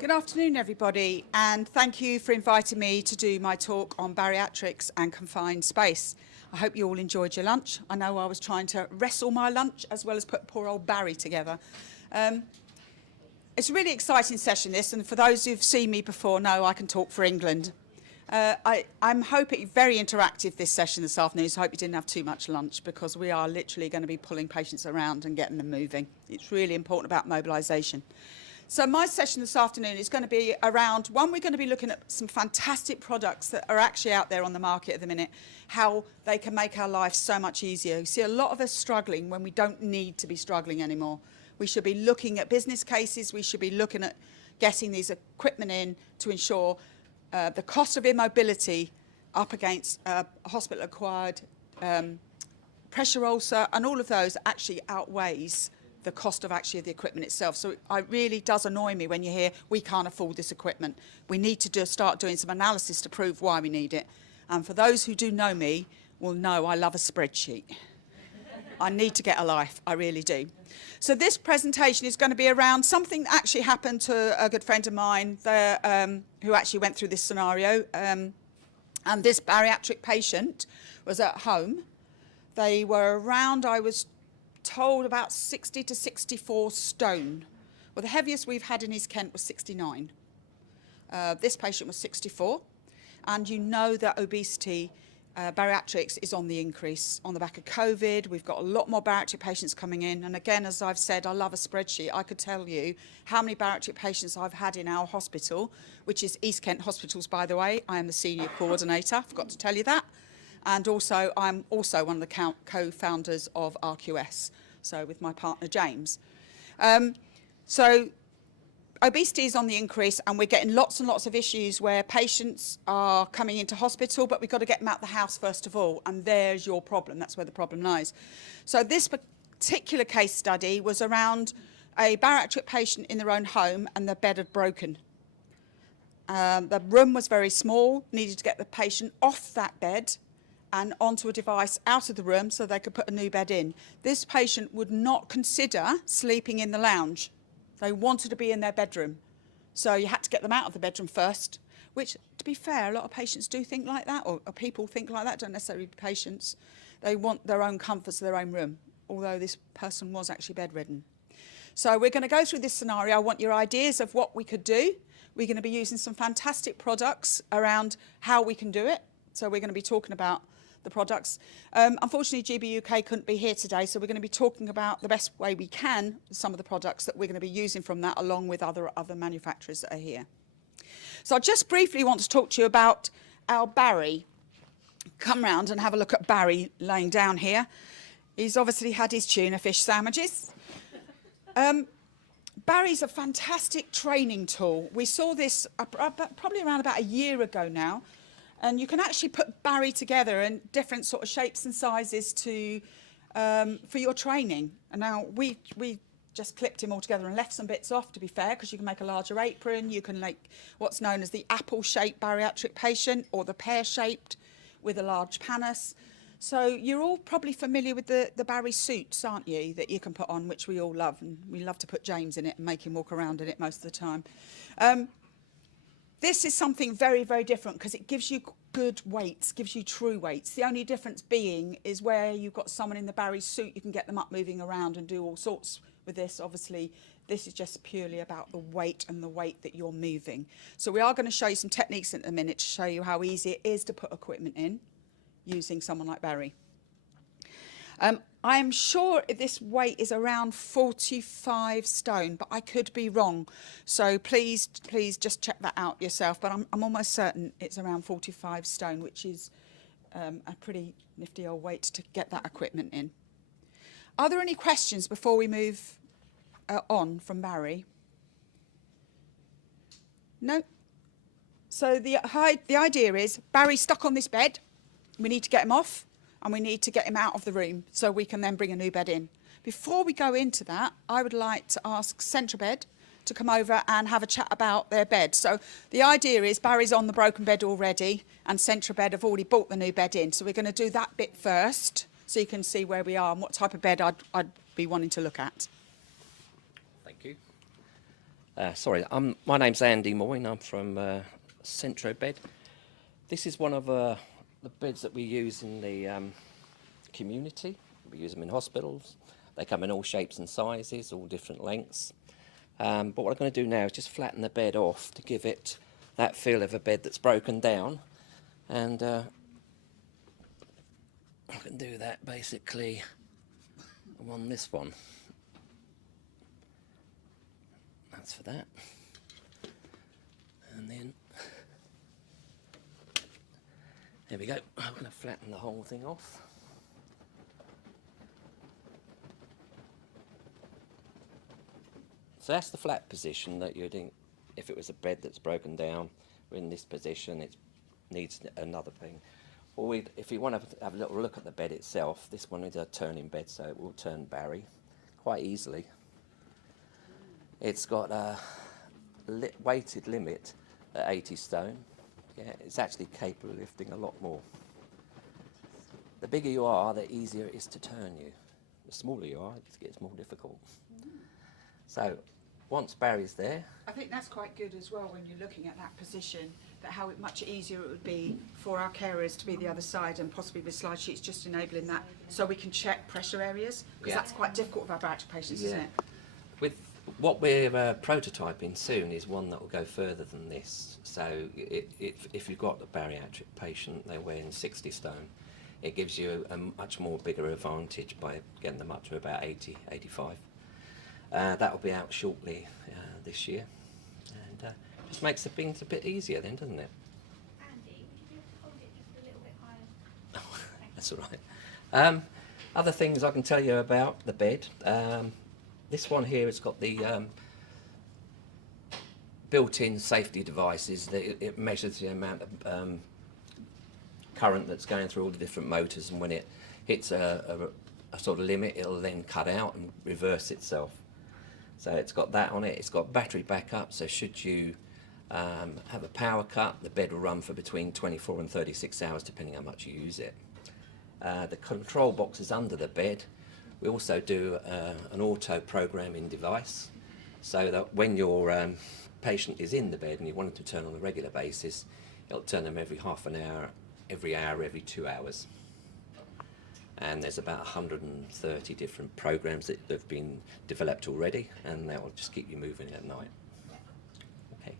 Good afternoon, everybody, and thank you for inviting me to do my talk on bariatrics and confined space. I hope you all enjoyed your lunch. I know I was trying to wrestle my lunch as well as put poor old Barry together. It's a really exciting session, this, and for those who've seen me before know I can talk for England. I'm hoping very interactive this session this afternoon, so I hope you didn't have too much lunch because we are literally going to be pulling patients around and getting them moving. It's really important about mobilisation. So my session this afternoon is going to be around, one, we're going to be looking at some fantastic products that are actually out there on the market at the minute, how they can make our life so much easier. You see a lot of us struggling when we don't need to be struggling anymore. We should be looking at business cases, we should be looking at getting these equipment in to ensure the cost of immobility up against hospital-acquired pressure ulcer, and all of those actually outweighs the cost of actually the equipment itself. So it really does annoy me when you hear we can't afford this equipment. We need to start doing some analysis to prove why we need it. And for those who do know me will know I love a spreadsheet. I need to get a life, I really do. So this presentation is going to be around something that actually happened to a good friend of mine who actually went through this scenario. And this bariatric patient was at home. They were around, I was told, about 60 to 64 stone. Well, the heaviest we've had in East Kent was 69. This patient was 64. And you know that obesity, bariatrics is on the increase. On the back of COVID, we've got a lot more bariatric patients coming in. And again, as I've said, I love a spreadsheet. I could tell you how many bariatric patients I've had in our hospital, which is East Kent Hospitals, by the way. I am the senior coordinator. I forgot to tell you that. And also, I'm also one of the co-founders of RQS, so with my partner, James. So obesity is on the increase, and we're getting lots and lots of issues where patients are coming into hospital, but we've got to get them out of the house first of all, and there's your problem. That's where the problem lies. So this particular case study was around a bariatric patient in their own home, and their bed had broken. The room was very small, needed to get the patient off that bed and onto a device out of the room so they could put a new bed in. This patient would not consider sleeping in the lounge. They wanted to be in their bedroom. So you had to get them out of the bedroom first, which, to be fair, a lot of patients do think like that, or people think like that, don't necessarily be patients. They want their own comforts, their own room, although this person was actually bedridden. So we're going to go through this scenario. I want your ideas of what we could do. We're going to be using some fantastic products around how we can do it. So we're going to be talking about the products. Unfortunately, GB UK couldn't be here today, so we're going to be talking about the best way we can some of the products that we're going to be using from that, along with other manufacturers that are here. So I just briefly want to talk to you about our Barry. Come round and have a look at Barry laying down here. He's obviously had his tuna fish sandwiches. Barry's a fantastic training tool. We saw this probably around about a year ago now. And you can actually put Barry together in different sort of shapes and sizes for your training. And now we just clipped him all together and left some bits off, to be fair, because you can make a larger apron. You can make what's known as the apple-shaped bariatric patient, or the pear-shaped with a large pannus. So you're all probably familiar with the Barry suits, aren't you, that you can put on, which we all love. And we love to put James in it and make him walk around in it most of the time. This is something very, very different because it gives you good weights, gives you true weights. The only difference being is where you've got someone in the Barry suit, you can get them up moving around and do all sorts with this. Obviously, this is just purely about the weight and the weight that you're moving. So we are going to show you some techniques in a minute to show you how easy it is to put equipment in using someone like Barry. I am sure this weight is around 45 stone, but I could be wrong. So please just check that out yourself. But I'm almost certain it's around 45 stone, which is a pretty nifty old weight to get that equipment in. Are there any questions before we move on from Barry? No? So the idea is Barry's stuck on this bed. We need to get him off. And we need to get him out of the room so we can then bring a new bed in. Before we go into that, I would like to ask Centrabed to come over and have a chat about their bed. So the idea is Barry's on the broken bed already, and Centrabed have already bought the new bed in. So we're going to do that bit first so you can see where we are and what type of bed I'd be wanting to look at. Thank you. My name's Andy Moyne. I'm from Centro Bed. This is one of the beds that we use in the community. We use them in hospitals. They come in all shapes and sizes, all different lengths. But what I'm going to do now is just flatten the bed off to give it that feel of a bed that's broken down. And I can do that basically on this one. That's for that. And then, there we go. I'm going to flatten the whole thing off. So that's the flat position that you're doing. If it was a bed that's broken down, we're in this position, it needs another thing. Or if you want to have a little look at the bed itself, this one is a turning bed, so it will turn Barry quite easily. It's got a weighted limit at 80 stone. Yeah, it's actually capable of lifting a lot more. The bigger you are, the easier it is to turn you. The smaller you are, it gets more difficult. So once Barry's there... I think that's quite good as well when you're looking at that position, that how much easier it would be for our carers to be the other side, and possibly with slide sheets just enabling that so we can check pressure areas, because that's quite difficult with our bariatric patients, isn't it? With what we're prototyping soon is one that will go further than this. So if you've got a bariatric patient, they're weighing 60 stone, it gives you a much more bigger advantage by getting them up to about 80, 85. That will be out shortly this year, and just makes the things a bit easier then, doesn't it? Andy, would you be able to hold it just a little bit higher? That's all right. Other things I can tell you about the bed. This one here, it's got the built-in safety devices. That it measures the amount of current that's going through all the different motors, and when it hits a sort of limit, it'll then cut out and reverse itself. So it's got that on it. It's got battery backup, so should you have a power cut, the bed will run for between 24 and 36 hours, depending how much you use it. The control box is under the bed. We also do an auto programming device, so that when your patient is in the bed and you want them to turn on a regular basis, it'll turn them every half an hour, every 2 hours. And there's about 130 different programs that have been developed already, and that will just keep you moving at night. Okay.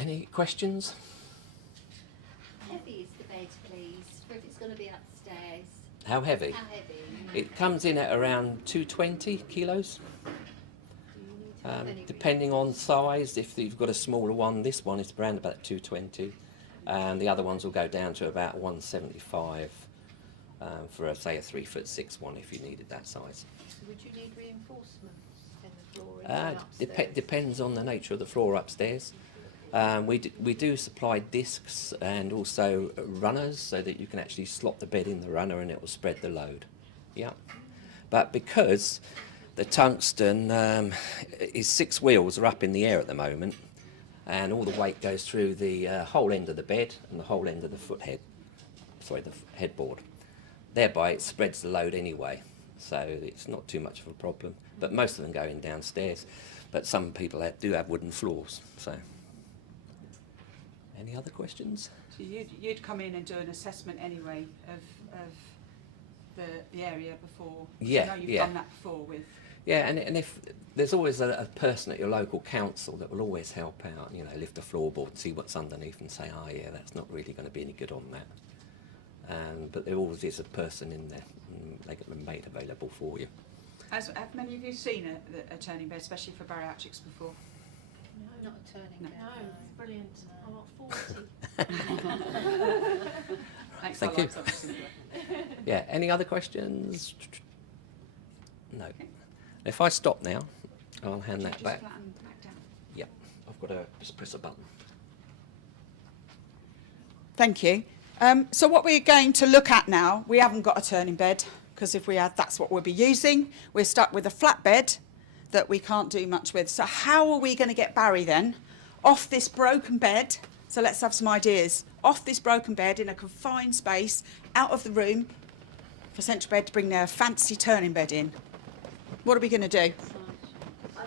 Any questions? How heavy is the bed, please? Or if it's going to be upstairs? How heavy? How heavy? It comes in at around 220 kilos. Depending on size, if you've got a smaller one, this one is around about 220. And the other ones will go down to about 175 for, say, a 3'6" one if you needed that size. Would you need reinforcements in the flooring? Depends on the nature of the floor upstairs. We do supply discs and also runners, so that you can actually slot the bed in the runner and it will spread the load. Yeah. But because the tungsten is 6 wheels are up in the air at the moment, and all the weight goes through the whole end of the bed and the whole end of the the headboard. Thereby it spreads the load anyway, so it's not too much of a problem. But most of them go in downstairs, but some people do have wooden floors. So, any other questions? So you'd come in and do an assessment anyway of the area before? Yeah, I know you've done that before with... Yeah, and if there's always a person at your local council that will always help out, you know, lift a floorboard, see what's underneath and say, oh yeah, that's not really going to be any good on that. But there always is a person in there, and they get them made available for you. Have many of you seen a turning bed, especially for bariatrics, before? No, not a turning bed. No, it's brilliant. I'm not 40. Thanks, Thank you. Yeah, any other questions? No. If I stop now, I'll hand that back. Flatten back down? Yeah, I've got to just press a button. Thank you. So what we're going to look at now, we haven't got a turning bed, because if we had, that's what we'll be using. We're stuck with a flat bed that we can't do much with. So how are we going to get Barry then off this broken bed? So let's have some ideas. Off this broken bed in a confined space, out of the room, for Central Bed to bring their fancy turning bed in. What are we going to do? I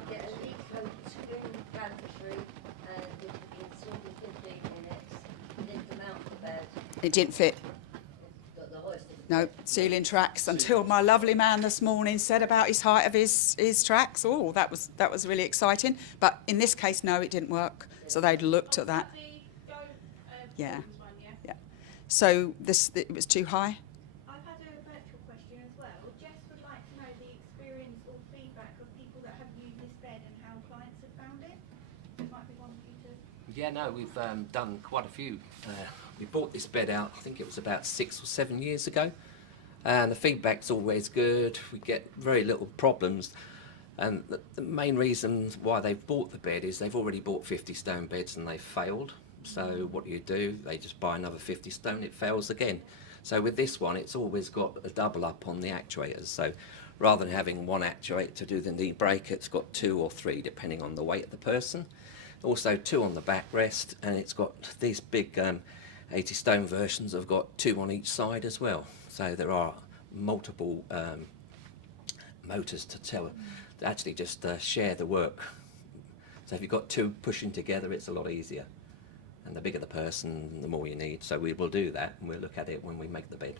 It didn't fit. No, ceiling tracks, until my lovely man this morning said about his height of his tracks. Oh, that was really exciting. But in this case, no, it didn't work. So they'd looked at that. Yeah. Yeah. So it was too high. I've had a virtual question as well. Jess would like to know the experience or feedback of people that have used this bed and how clients have found it. It might be one for you to... Yeah, no, we've done quite a few. We bought this bed out, I think it was about 6 or 7 years ago, and the feedback's always good. We get very little problems, and the main reason why they've bought the bed is they've already bought 50 stone beds and they've failed. So what do? They just buy another 50 stone, it fails again. So with this one, it's always got a double up on the actuators. So rather than having one actuator to do the knee break, it's got 2 or 3 depending on the weight of the person. Also 2 on the backrest, and it's got these big 80 stone versions have got 2 on each side as well. So there are multiple motors to actually just share the work. So if you've got 2 pushing together, it's a lot easier. And the bigger the person, the more you need. So we will do that, and we'll look at it when we make the bed.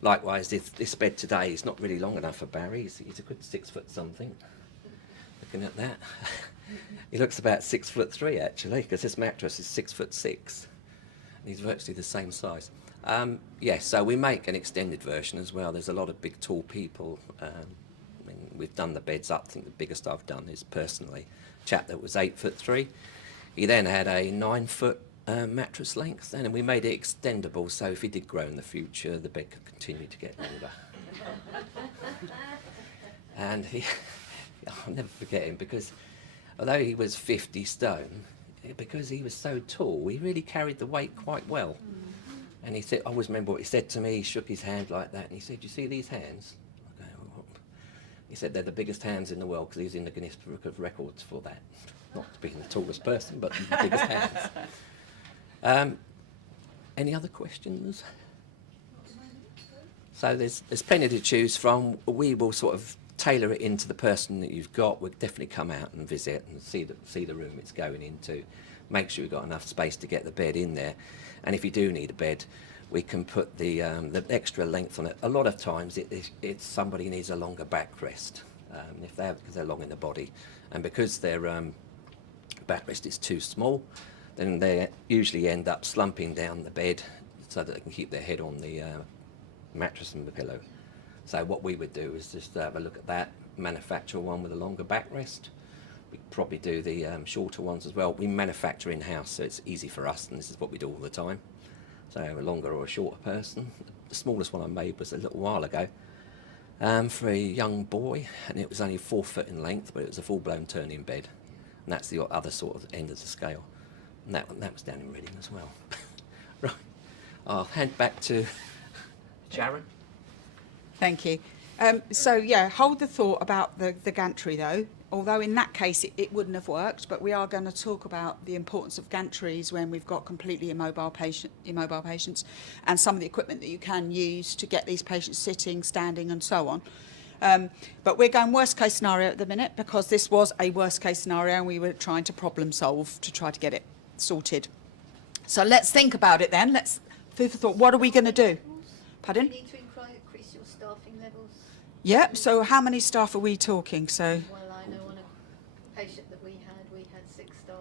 Likewise, if this bed today is not really long enough for Barry, he's a good 6 foot something. Looking at that. He looks about 6'3" actually, because this mattress is 6'6", and he's virtually the same size. Yes, so we make an extended version as well. There's a lot of big, tall people. I mean, we've done the beds up. I think the biggest I've done is personally a chap that was 8'3". He then had a 9-foot mattress length, and we made it extendable. So if he did grow in the future, the bed could continue to get longer. And I'll never forget him, because although he was 50 stone, because he was so tall, he really carried the weight quite well. And he said, I always remember what he said to me. He shook his hand like that, and he said, "You see these hands?" I go, "What?" He said, "They're the biggest hands in the world," because he's in the Guinness Book of Records for that. Not being the tallest person, but the biggest hands. Any other questions? So there's plenty to choose from. We will sort of tailor it into the person that you've got. We'll definitely come out and visit and see the room it's going into. Make sure you've got enough space to get the bed in there. And if you do need a bed, we can put the extra length on it. A lot of times it's somebody needs a longer backrest, because they're long in the body, and because their backrest is too small, then they usually end up slumping down the bed so that they can keep their head on the mattress and the pillow. So what we would do is just have a look at that, manufacture one with a longer backrest. We probably do the shorter ones as well. We manufacture in-house, so it's easy for us, and this is what we do all the time. So a longer or a shorter person. The smallest one I made was a little while ago for a young boy, and it was only 4 foot in length, but it was a full-blown turning bed. And that's the other sort of end of the scale. And that was down in Reading as well. Right, I'll hand back to Sharon. Thank you. So yeah, hold the thought about the gantry though. Although in that case it wouldn't have worked, but we are going to talk about the importance of gantries when we've got completely immobile patients, and some of the equipment that you can use to get these patients sitting, standing, and so on. But we're going worst case scenario at the minute, because this was a worst case scenario and we were trying to problem solve to try to get it sorted. So let's think about it then. Let's food for thought. What are we going to do? Pardon? Do you need to increase your staffing levels? Yep. So how many staff are we talking? So Well, I know on a patient that we had 6 staff.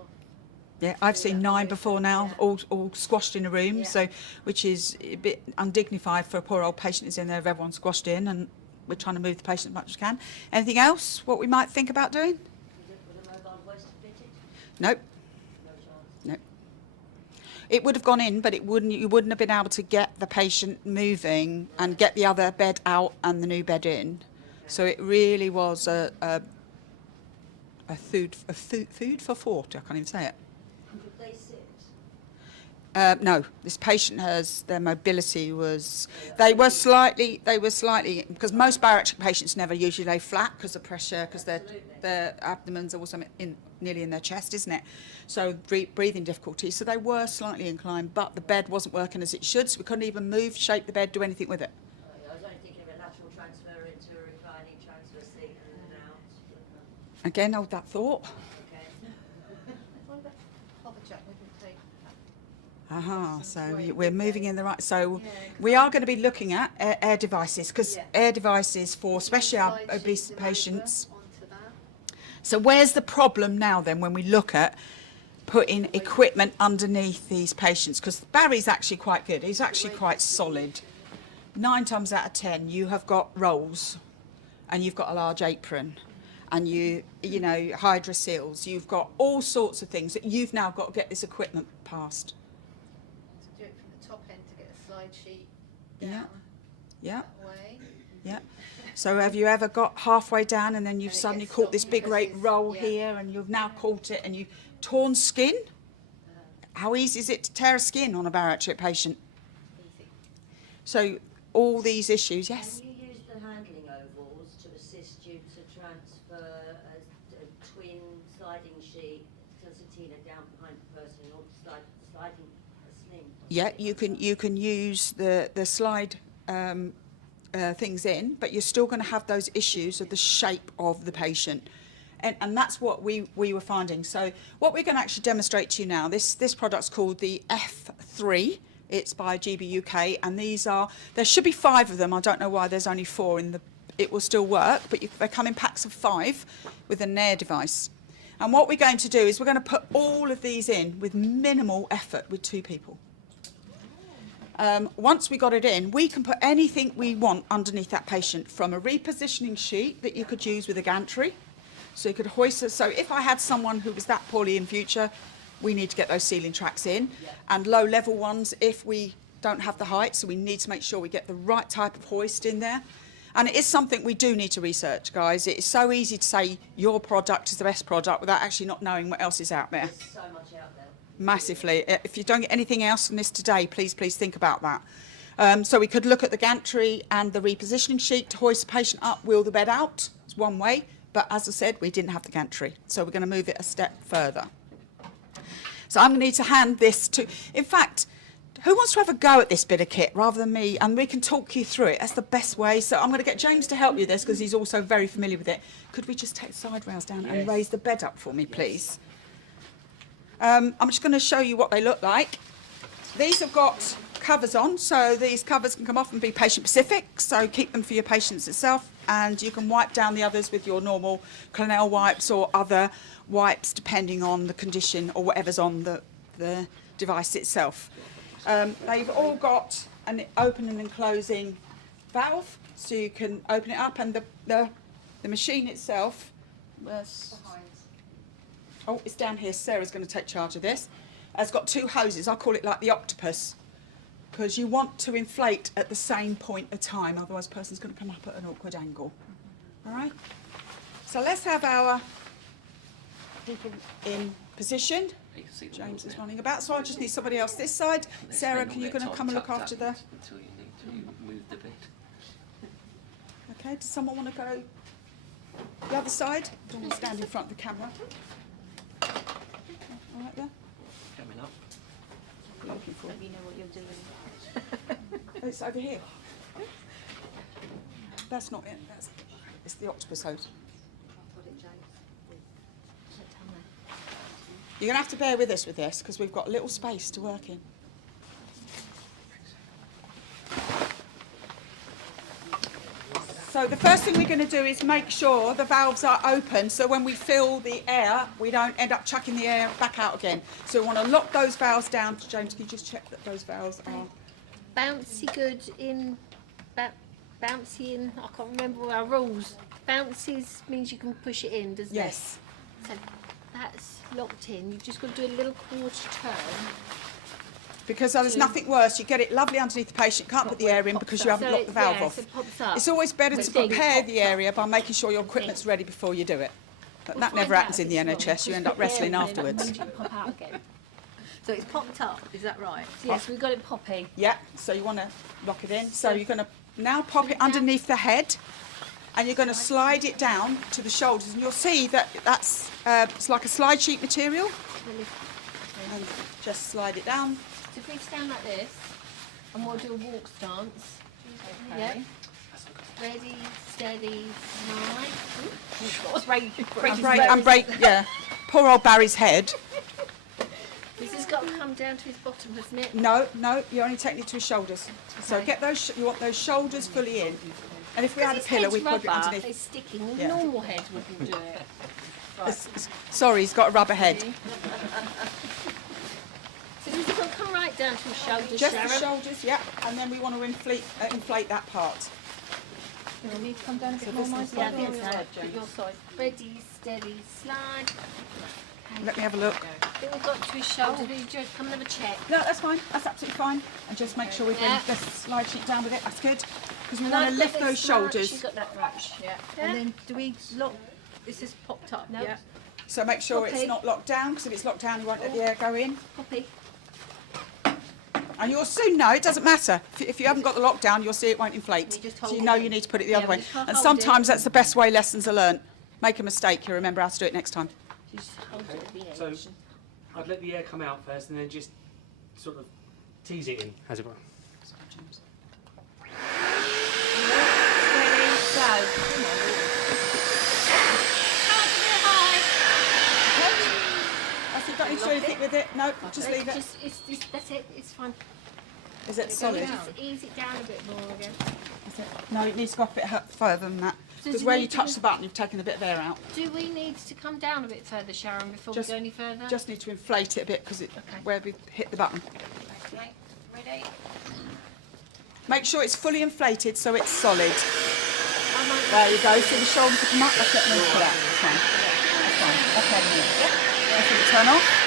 yeah, I've seen 9 before now, Yeah. all squashed in a room. Yeah. So which is a bit undignified for a poor old patient who's in there, if everyone's squashed in, and we're trying to move the patient as much as we can. Anything else? What we might think about doing? Nope. No. It would have gone in, but you wouldn't have been able to get the patient moving and get the other bed out and the new bed in. So it really was a food for thought. I can't even say it. Could they sit? No, this patient their mobility was, they were slightly, because most bariatric patients never usually lay flat because of pressure, because their abdomens are also nearly in their chest, isn't it? So breathing difficulties. So they were slightly inclined, but the bed wasn't working as it should, so we couldn't even move, shape the bed, do anything with it. I was only thinking of a lateral transfer into a reclining transfer seat and then out. Again, hold that thought. Okay. What about Hoverjack we can take? So we're moving in the right. So we are going to be looking at air devices, because air devices for especially our obese patients. So where's the problem now then when we look at putting equipment underneath these patients? Because Barry's actually quite good. He's actually quite solid. 9 times out of 10, you have got rolls, and you've got a large apron, and you know, hydro seals. You've got all sorts of things that you've now got to get this equipment past. Do it from the top end to get a slide sheet Yeah. down Yeah. that way. Yeah. So have you ever got halfway down and then you've And it suddenly gets caught this stopped big because great it's- roll yeah. here, and you've now caught it and you've torn skin? How easy is it to tear a skin on a bariatric patient? Easy. So all these issues, yes. Can you use the handling ovals to assist you to transfer a twin sliding sheet concertina down behind the person or sliding a sling? Yeah, you can use the slide things in, but you're still going to have those issues of the shape of the patient. And that's what we were finding. So what we're going to actually demonstrate to you now, this product's called the F3. It's by GB UK, and there should be 5 of them. I don't know why there's only 4 in the, it will still work, but they come in packs of 5 with an air device. And what we're going to do is we're going to put all of these in with minimal effort with 2 people. Once we got it in, we can put anything we want underneath that patient, from a repositioning sheet that you could use with a gantry. So you could hoist it. So if I had someone who was that poorly in future, we need to get those ceiling tracks in. And low level ones if we don't have the height. So we need to make sure we get the right type of hoist in there. And it is something we do need to research, guys. It is so easy to say your product is the best product without actually not knowing what else is out there. There's so much out there. Massively. If you don't get anything else from this today, please think about that. So we could look at the gantry and the repositioning sheet to hoist the patient up, wheel the bed out. It's one way. But as I said, we didn't have the gantry. So we're going to move it a step further. So I'm going to need to hand this to... In fact, who wants to have a go at this bit of kit rather than me? And we can talk you through it. That's the best way. So I'm going to get James to help you with this because he's also very familiar with it. Could we just take the side rails down and raise the bed up for me, please? I'm just going to show you what they look like. These have got covers on, so these covers can come off and be patient-specific, so keep them for your patients itself, and you can wipe down the others with your normal Clinell wipes or other wipes, depending on the condition or whatever's on the device itself. They've all got an opening and closing valve, so you can open it up, and the machine itself was... Oh, it's down here. Sarah's going to take charge of this. It's got 2 hoses. I call it like the octopus, because you want to inflate at the same point of time, otherwise the person's going to come up at an awkward angle. All right? So let's have our people in position. James is running about, so I just need somebody else this side. Sarah, can you going to come and look after the... Until you need to move the bed. Okay, does someone want to go the other side? Don't want to stand in front of the camera. All right there? Coming up. What are you looking for? Let me know what you're doing. It's over here. That's not it. It's the octopus hose. I'll put it, James. You're going to have to bear with us with this because we've got a little space to work in. So the first thing we're going to do is make sure the valves are open, so when we fill the air, we don't end up chucking the air back out again. So we want to lock those valves down. James, can you just check that those valves are... Bouncy good in, bouncy in, I can't remember our rules. Bouncies means you can push it in, doesn't Yes. it? So that's locked in. You've just got to do a little quarter turn. Because there's nothing worse. You get it lovely underneath the patient, can't put the air in because you haven't locked the valve off. So it pops up. It's always better The to thing prepare pops the up. area by making sure your equipment's ready before you do it. But We'll that never find out happens if in the it's wrong. NHS. You Just end up put the air wrestling in and afterwards. then you pop out again. So it's popped up, is that right? Yes, we've got it poppy. Yeah, so you want to lock it in. So you're going to now pop it underneath the head, and you're going to slide it down to the shoulders, and you'll see that that's it's like a slide sheet material. And just slide it down. So if we stand like this, and we'll do a walk stance. Yeah. Ready, steady, slide. And break, yeah. Poor old Barry's head. This is got to come down to his bottom, hasn't it? No, you only take it to his shoulders. So Okay. get those. You want those shoulders fully in. And if we had a His pillow, head's we'd put it rubber, underneath. It's sticking. Yeah. Normal head wouldn't do it. Sorry, he's got a rubber head. So does it got to come right down to his shoulders, Just Sharon? the shoulders, yeah. And then we want to inflate that part. Do we need to come down a bit So more this my is side like or this, your right? side, James? Your side. Ready, steady, slide. Let me have a look. I think we've got to his shoulders. Will you just come and have a check? No, that's fine. That's absolutely fine. And just make sure we bring Yeah. the slide sheet down with it. That's good. Because we And want I've to got lift this those much, shoulders. You've got that much. Yeah. Yeah. And then do we lock? This is popped up. No. Yeah. So make sure it's Copy. not locked down, because if it's locked down, you won't let the air go in. Copy. And you'll soon know, it doesn't matter. If you haven't got the lockdown, you'll see it won't inflate. You just So hold you know it. you need to put it the Yeah, other way. we just And hold sometimes it. that's the best way lessons are learnt. Make a mistake, you remember how to do it next time. Just hold it at the edge. So I'd let the air come out first and then just sort of tease it in, as it were. That's it, don't need to do anything with it. No, just leave it. That's it. It's fine. Is it solid? Just ease it down a bit more again. That's it. No, it needs to go up a bit further than that. So Because do where we you do- touch the button, you've taken a bit of air out. Do we need to come down a bit further, Sharon, before Just- we go any further? Just need to inflate it a bit because where we hit the button. Okay. Ready? Make sure it's fully inflated so it's solid. I might There you go. See the shoulders come up. That's it. Move for that. That's fine. That's fine. Okay. That's it. Turn off.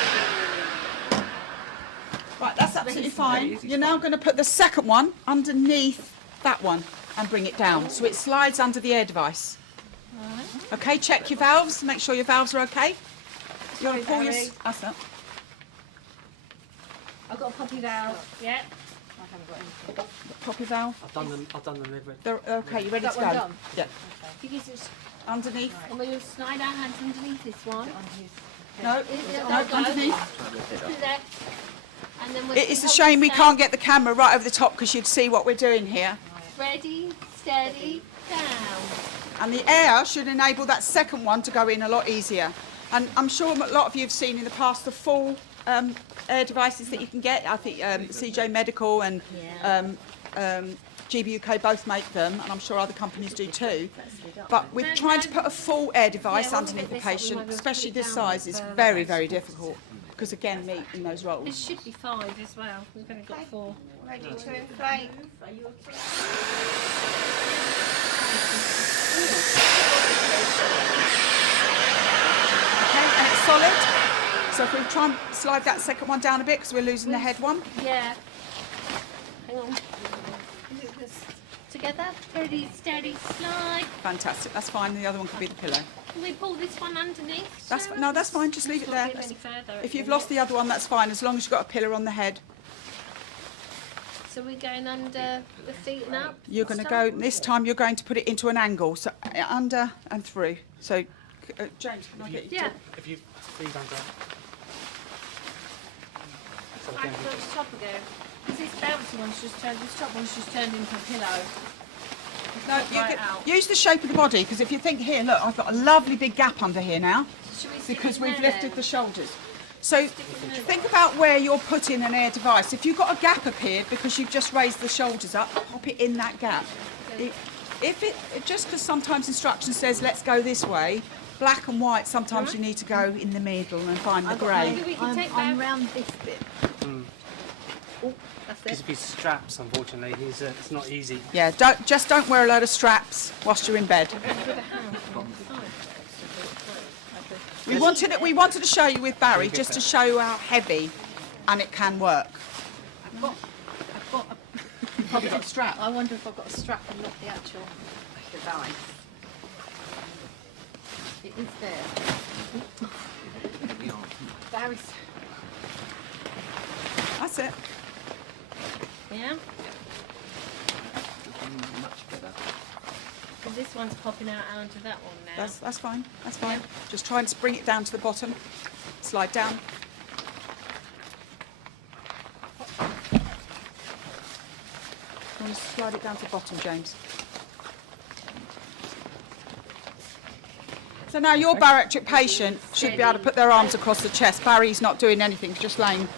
Right, that's absolutely fine. You're now going to put the second one underneath that one and bring it down so it slides under the air device. Okay, check your valves. Make sure your valves are okay. You want to pull your. That's that. I've got a poppy valve. Yeah. Pop your valve. I've done the liver. They're okay. You ready That to go? one done? Yeah. Because it's, Underneath. and we'll slide our hands underneath this one. No. No. Underneath. Do that. And then we'll It is a hold shame we this can't get the camera right over the top because you'd see what we're doing here. down. Ready, steady, down. And the air should enable that second one to go in a lot easier. And I'm sure a lot of you have seen in the past the full air devices that you can get. I think CJ Medical and GBUK both make them, and I'm sure other companies do too. But with trying to put a full air device Yeah, underneath the this up, we patient, might be able to especially put it this down size, is further. very, very difficult. Because again, meat in those This rolls. should be 5 as well. We've only got 4. Ready to inflate. Okay, and it's solid. So if we try and slide that second one down a bit because we're losing the head one. Yeah. Hang on. Is it this together? Ready, steady, slide. Fantastic. That's fine. The other one could be the pillow. Can we pull this one underneath? That's Sharon? no, that's fine. Just leave it It's not there. going any further, If you've isn't lost it? the other one, that's fine. As long as you've got a pillar on the head. So we're going under the feet and up? You're going to go, this time you're going to put it into an angle, so under and through. So, James, can I get you Yeah. to... If you freeze under. So I again, put the top again. Because this bouncy one's just turned, this top one's just turned into a pillow. No, Pop you right can out. use the shape of the body, because if you think here, look, I've got a lovely big gap under here now, Should we stick because it we've there lifted then? the shoulders. So, it in there. think about where you're putting an air device. If you've got a gap appeared because you've just raised the shoulders up, pop it in that gap. Just because sometimes instruction says, let's go this way, black and white, sometimes you need to go in the middle and find the grey. Maybe we can take I'm that. round this bit. That's because it. if he straps, unfortunately, it's not easy. Yeah, don't wear a load of straps whilst you're in bed. We wanted to show you with Barry just to show you how heavy and it can work. I've got Probably got a strap. I wonder if I've got a strap and not the actual device. It is there. Barry's. That's it. Yeah? Much better. Because this one's popping out onto that one now. That's fine. That's fine. Just try and bring it down to the bottom. Slide down. You want to slide it down to the bottom, James. So now your bariatric patient should be able to put their arms across the chest. Barry's not doing anything, just laying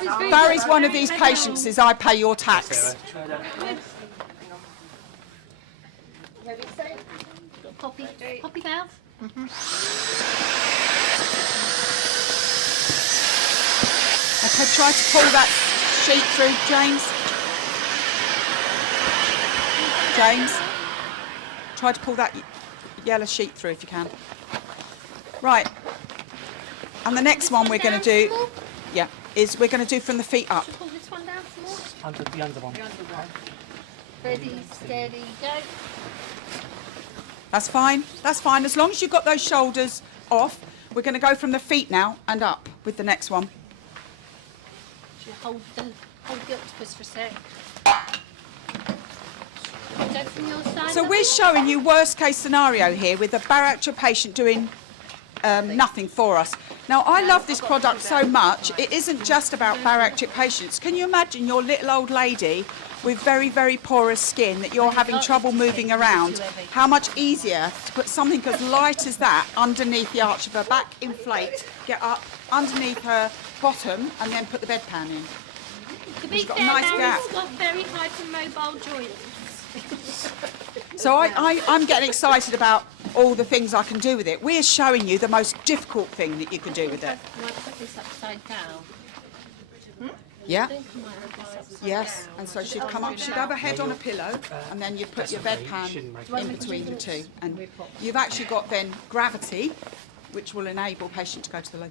Barry's one of these patients is I pay your tax. Ready, set. Got poppy valve. Okay, try to pull that sheet through, James. James, try to pull that yellow sheet through if you can. Right. And the next one we're going to do, is we're going to do from the feet up. Should pull this one down some more. Under the under one. Ready, steady, go. That's fine. That's fine. As long as you've got those shoulders off, we're going to go from the feet now and up with the next one. Should hold the octopus for a sec. Go from your side. So we're showing you worst case scenario here with a bariatric patient doing nothing for us. Now, I love this product so much. It isn't just about bariatric patients. Can you imagine your little old lady with very, very porous skin that you're having trouble moving around? How much easier to put something as light as that underneath the arch of her back, inflate, get up underneath her bottom, and then put the bedpan in. To be got a fair, nice gap. Barry's got very hypermobile joints. So I'm getting excited about all the things I can do with it. We're showing you the most difficult thing that you can do with it. I might put this upside down. Yeah. I think I might put this upside Yes, down. and so she'd come up, she'd have her head on a pillow, and then you put your bedpan in between the two. And you've actually got then gravity, which will enable patient to go to the low.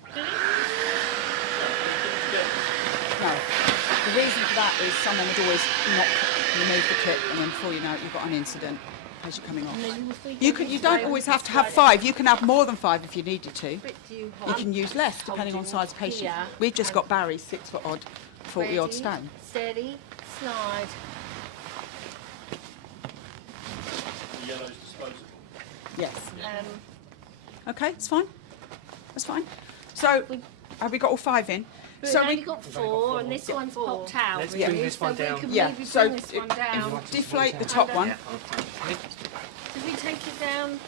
No. The reason for that is someone would always not remove the clip, and then before you know it, you've got an incident as you're coming off. You don't always have to have 5. You can have more than 5 if you needed to. You can use less depending on size of patient. We've just got Barry 6 foot odd, 40 odd Ready, stone. steady, slide. The yellow's disposable. Yes. Okay, it's fine. That's fine. So have we got all 5 in? We've So only we got 4, and this one's popped out. Let's Yeah. bring this one So we down. can Yeah, maybe so bring this one down. deflate the top one. Did we take it down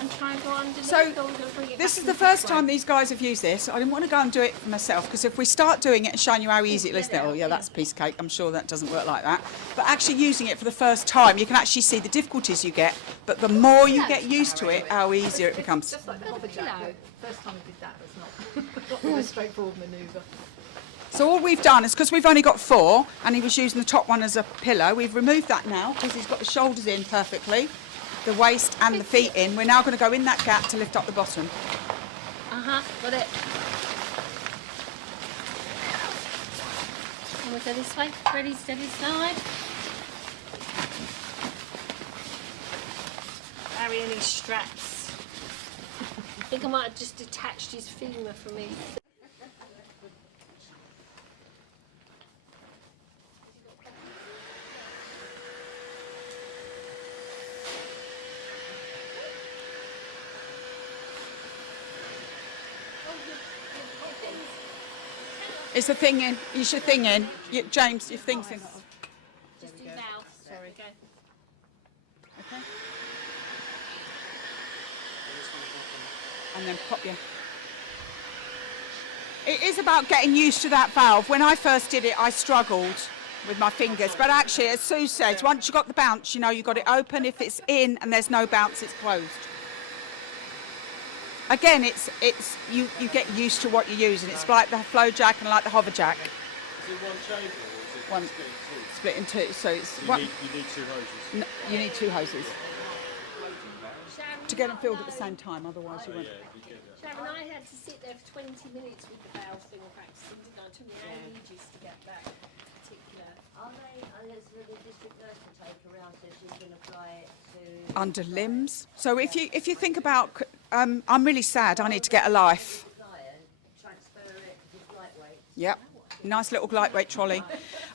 and try and go underneath? So, or we're gonna bring it This back is the in first way? time these guys have used this. I didn't want to go and do it for myself because if we start doing it and showing you how easy it is, then, oh yeah, that's a piece of cake. I'm sure that doesn't work like that. But actually using it for the first time, you can actually see the difficulties you get. But the more you get used to it, how easier it becomes. Just like the hover jacket. First time I did that was not the most straightforward manoeuvre. So all we've done is, because we've only got 4, and he was using the top one as a pillow, we've removed that now because he's got the shoulders in perfectly, the waist and the feet in. We're now going to go in that gap to lift up the bottom. Got it. And we'll go this way. Ready, steady, slide. Barry and his straps. I think I might have just detached his femur from his. It's the thing in. You should thing in. James, your thing's in. Just do mouth. Sorry, go. Okay. And then pop your... It is about getting used to that valve. When I first did it, I struggled with my fingers. But actually, as Sue says, once you've got the bounce, you know you've got it open. If it's in and there's no bounce, it's closed. Again, it's you get used to what you're using. It's like the flow jack and like the hover jack. Is it one chamber or is it One split in two. So it's you one. need 2 hoses. No, you need 2 hoses to get them filled at the same time. Otherwise, you won't. Sharon, I had to sit there for 20 minutes with the valve thing practicing, didn't I? It took me ages to get that particular. Are the district nurse to take around so she can apply it to... Under limbs. So if you think about, I'm really sad. I need to get a life. Transfer it, it's lightweight. Yep. Nice little lightweight trolley.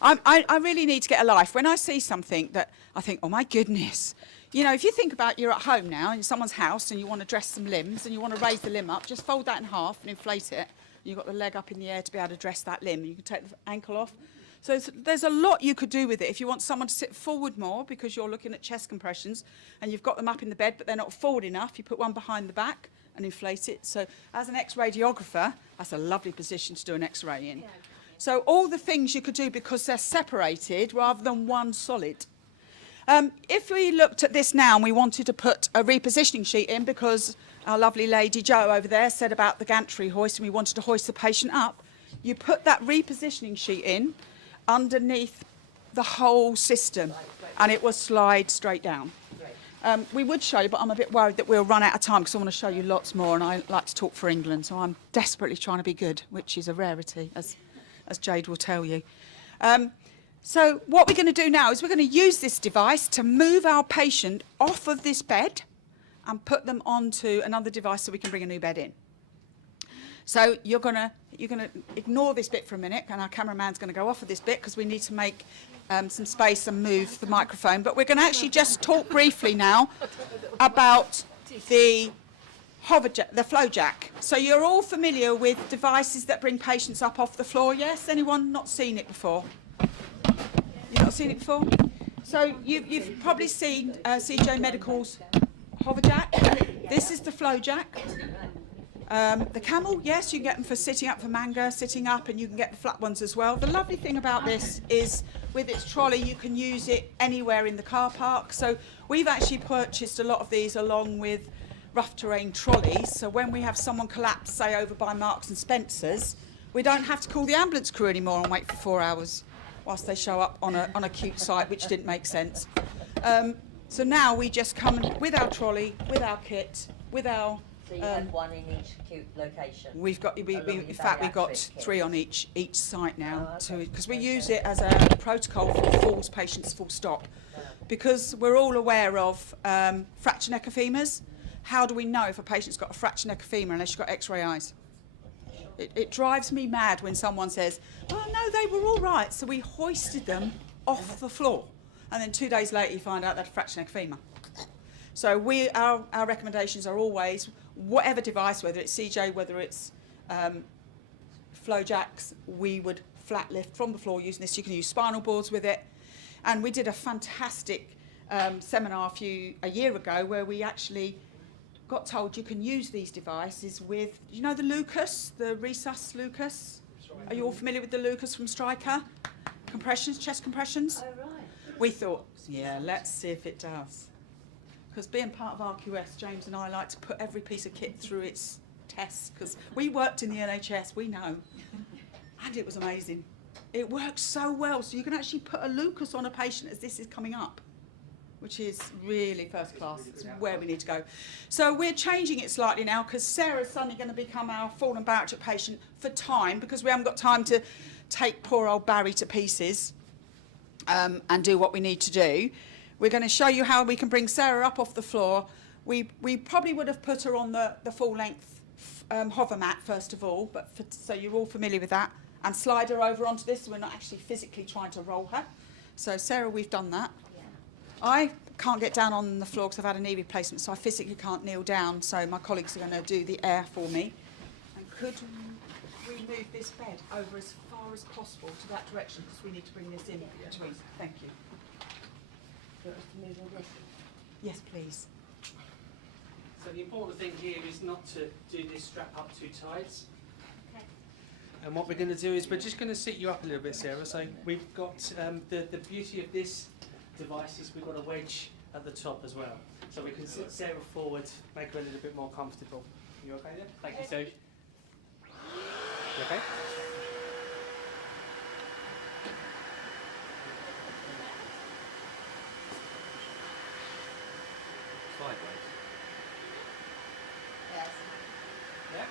I really need to get a life. When I see something that I think, oh my goodness, you know, if you think about you're at home now in someone's house and you want to dress some limbs and you want to raise the limb up, just fold that in half and inflate it. You've got the leg up in the air to be able to dress that limb. You can take the ankle off. So there's a lot you could do with it. If you want someone to sit forward more because you're looking at chest compressions and you've got them up in the bed but they're not forward enough, you put one behind the back and inflate it. So as an ex-radiographer, that's a lovely position to do an X-ray in. So all the things you could do because they're separated rather than one solid. If we looked at this now and we wanted to put a repositioning sheet in because our lovely lady Jo over there said about the gantry hoist and we wanted to hoist the patient up, you put that repositioning sheet in underneath the whole system and it will slide straight down. We would show you, but I'm a bit worried that we'll run out of time because I want to show you lots more and I like to talk for England, so I'm desperately trying to be good, which is a rarity, as Jade will tell you. So what we're going to do now is we're going to use this device to move our patient off of this bed and put them onto another device so we can bring a new bed in. So you're going to ignore this bit for a minute, and our cameraman's going to go off of this bit because we need to make some space and move the microphone. But we're going to actually just talk briefly now about the the flow jack. So you're all familiar with devices that bring patients up off the floor, yes? Anyone not seen it before? You've not seen it before? So you've probably seen CJ Medical's hover jack. This is the flow jack. The Camel, yes, you can get them for sitting up for manga, sitting up, and you can get the flat ones as well. The lovely thing about this is with its trolley, you can use it anywhere in the car park. So we've actually purchased a lot of these along with rough terrain trolleys. So when we have someone collapse, say over by Marks and Spencer's, we don't have to call the ambulance crew anymore and wait for 4 hours whilst they show up on a cute site, which didn't make sense. So now we just come with our trolley, with our kit, with our... So you have one in each cute location? We've got, in fact, we've got 3 on each site now, because we use it as a protocol for falls patients, full stop. Because we're all aware of fracture neck of femurs. How do we know if a patient's got a fracture neck of femur unless you've got X-ray eyes? It drives me mad when someone says, oh no, they were all right. So we hoisted them off the floor. And then 2 days later you find out that a fracture neck of femur. So our recommendations are always, whatever device, whether it's CJ, whether it's flow jacks, we would flat lift from the floor using this. You can use spinal boards with it. And we did a fantastic seminar a year ago where we actually got told you can use these devices with, you know the Lucas, the Resus Lucas? Are you all familiar with the Lucas from Stryker? Compressions, chest compressions? Oh, right. We thought, yeah, let's see if it does. Because being part of RQS, James and I like to put every piece of kit through its tests, because we worked in the NHS, we know. And it was amazing. It works so well, so you can actually put a Lucas on a patient as this is coming up, which is really first class. It's where we need to go. So we're changing it slightly now because Sarah's suddenly going to become our fallen bariatric patient for time, because we haven't got time to take poor old Barry to pieces and do what we need to do. We're going to show you how we can bring Sarah up off the floor. We probably would have put her on the full length hover mat first of all, but so you're all familiar with that, and slide her over onto this so we're not actually physically trying to roll her. So Sarah, we've done that. I can't get down on the floor because I've had a knee replacement, so I physically can't kneel down, so my colleagues are going to do the air for me. And could we move this bed over as far as possible to that direction, because we need to bring this in between. Thank you. Do you want us to move all this? Yes, please. So the important thing here is not to do this strap up too tight. Okay. And what we're going to do is we're just going to sit you up a little bit, Sarah. So we've got the beauty of this device is we've got a wedge at the top as well. So we can sit Sarah forward, make her a little bit more comfortable. You okay there? Thank you, Sarah. You okay? Sideways. Yes. Yeah?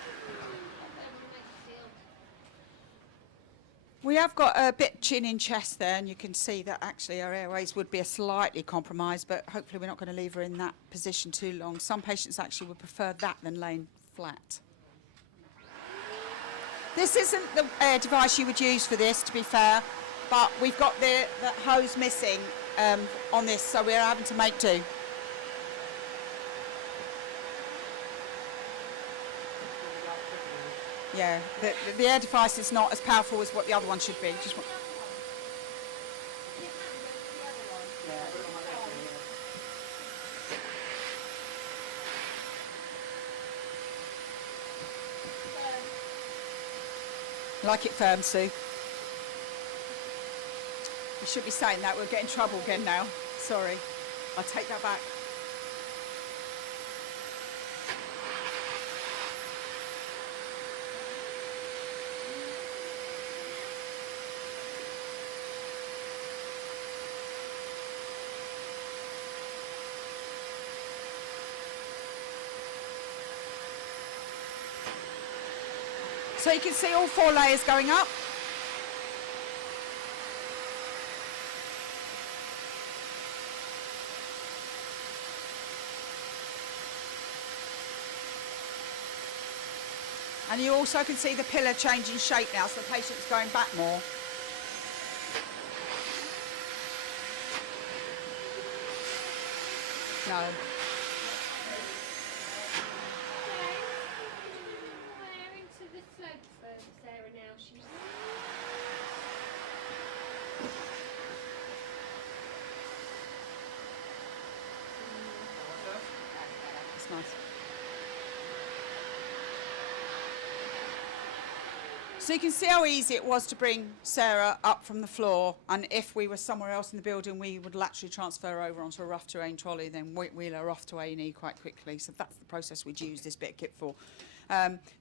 We have got a bit chin in chest there, and you can see that actually our airways would be a slightly compromised, but hopefully we're not going to leave her in that position too long. Some patients actually would prefer that than laying flat. This isn't the air device you would use for this, to be fair, but we've got the hose missing on this, so we're having to make do. Yeah, the air device is not as powerful as what the other one should be. Like it firm, Sue. You should be saying that. We'll get in trouble again now. Sorry. I'll take that back. So you can see all 4 layers going up. And you also can see the pillar changing shape now, so the patient's going back more. No. We're into the slope for Sarah now. She's That's nice. So you can see how easy it was to bring Sarah up from the floor, and if we were somewhere else in the building, we would laterally transfer her over onto a rough terrain trolley, then wheel her off to A&E quite quickly. So that's the process we'd use this bit of kit for.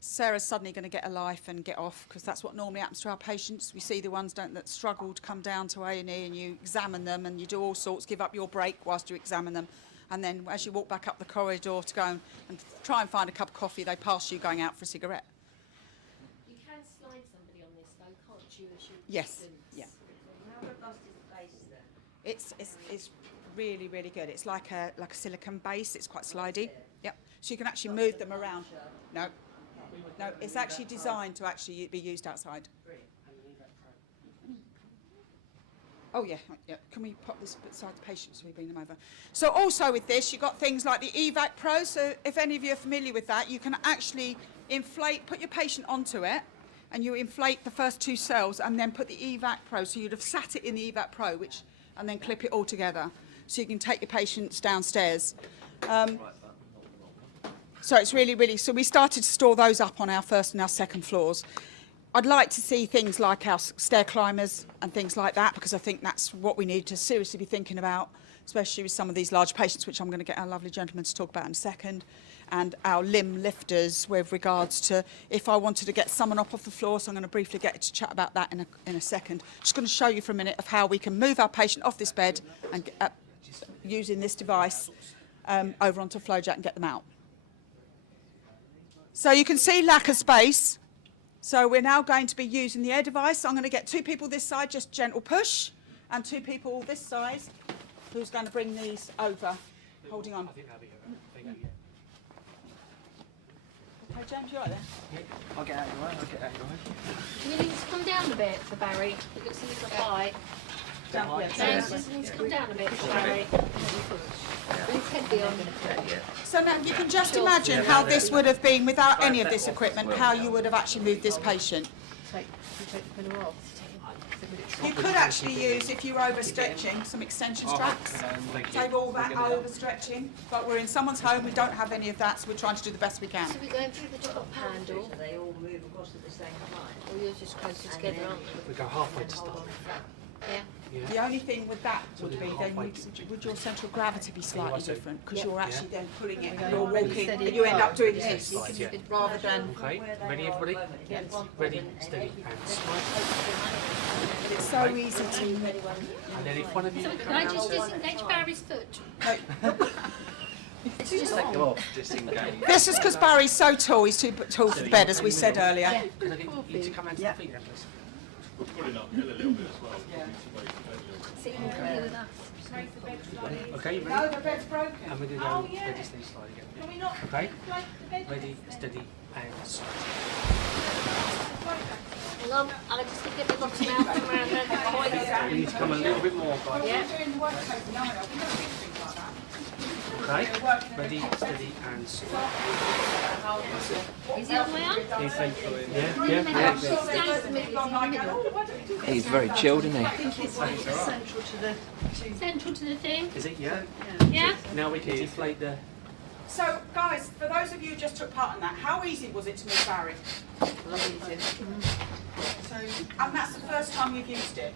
Sarah's suddenly going to get a life and get off, because that's what normally happens to our patients. We see the ones that struggle to come down to A&E, and you examine them and you do all sorts, give up your break whilst you examine them. And then as you walk back up the corridor to go and try and find a cup of coffee, they pass you going out for a cigarette. you can slide somebody on this though, can't you? As you Yes, yeah. How robust is the base then? It's really, really good. It's like a silicone base. It's quite slidey. Yep. So you can actually move them around. No, it's actually designed to actually be used outside. Oh yeah. Can we pop this beside the patient so we bring them over? So also with this, you've got things like the EVAC Pro. So if any of you are familiar with that, you can actually put your patient onto it, and you inflate the first 2 cells, and then put the EVAC Pro. So you'd have sat it in the EVAC Pro, and then clip it all together, so you can take your patients downstairs. So it's really, really. So we started to store those up on our first and our second floors. I'd like to see things like our stair climbers and things like that, because I think that's what we need to seriously be thinking about, especially with some of these large patients, which I'm going to get our lovely gentleman to talk about in a second, and our limb lifters with regards to if I wanted to get someone up off the floor. So I'm going to briefly get to chat about that in a second. Just going to show you for a minute of how we can move our patient off this bed and using this device over onto a flow jack and get them out. So you can see lack of space. So we're now going to be using the air device. I'm going to get 2 people this side, just gentle push, and 2 people this side, who's going to bring these over, holding on. Okay, James, you right there? I'll get out of your way. Do you need to come down a bit for Barry? It looks a little high. James just needs to come down a bit for Barry. His head be on. So now you can just imagine how this would have been without any of this equipment, how you would have actually moved this patient. Take the pillar off. You could actually use, if you were overstretching, some extension straps. Save all that overstretching. But we're in someone's home, we don't have any of that, so we're trying to do the best we can. So we're going through the top handle, Do they all move across at the same time? or you're just closer together, aren't you? We go halfway to start. Yeah. The only thing with that would be then would your central gravity be slightly different, because you're actually then pulling it, you're walking, and you end up doing this rather than. Okay, ready everybody? Ready, steady, and slide. But it's so easy to. And then if one of you So can I just disengage Barry's foot? This is because Barry's so tall, he's too tall for the bed, as we said earlier. Can I get you to come out to the feet then, please? We're pulling up hill a little bit as well. Okay, No, ready? the bed's broken. And we're going to go ready, steady, slide again. Can we not Okay, inflate the bed? ready, steady, and slide. Well, I just think get the bottom out from around the point. We need to come a little bit more, guys. Yeah. Okay, ready, steady, and slide. Is he all the way up? Yeah. Stays in the middle. Is he in the middle? He's very chilled, isn't he? Central to the thing. Is it? Yeah. Yeah. Now we can deflate the So, guys, for those of you who just took part in that, how easy was it to move Barry? So, and that's the first time you've used it.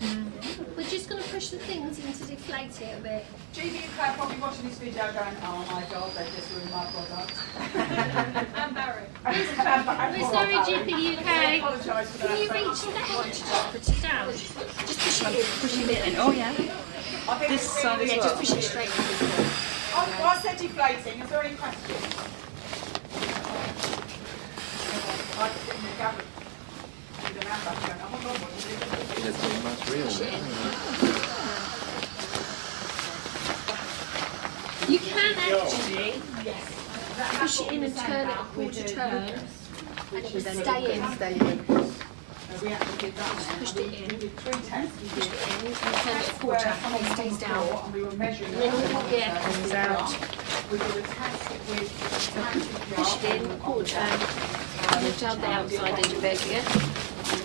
We're just going to push the things in to deflate it a bit. GB are probably watching this video going, oh my god, they just ruined my product. And Barry. We're sorry, GP UK. I apologise for Can you that. reach that to just put it down? Just push it in. Oh yeah. I think This it's side really, as Yeah, well. just push it straight in. Well, I said deflating. Is there any questions? I was sitting in the gallery with an amber going, oh my god, what is it? It's pretty much real. You can actually push it in and turn it a quarter turn, and it will stay in. Stay in. We actually did that there. Pushed it in. We did 3/10. Push it in and turn it a Where quarter, someone and it stays was on the down. floor and we were measuring And then all it. the air comes out. We did a test with a massive Push jar it in, quarter turn, and then turn the outside edge a bit, yeah?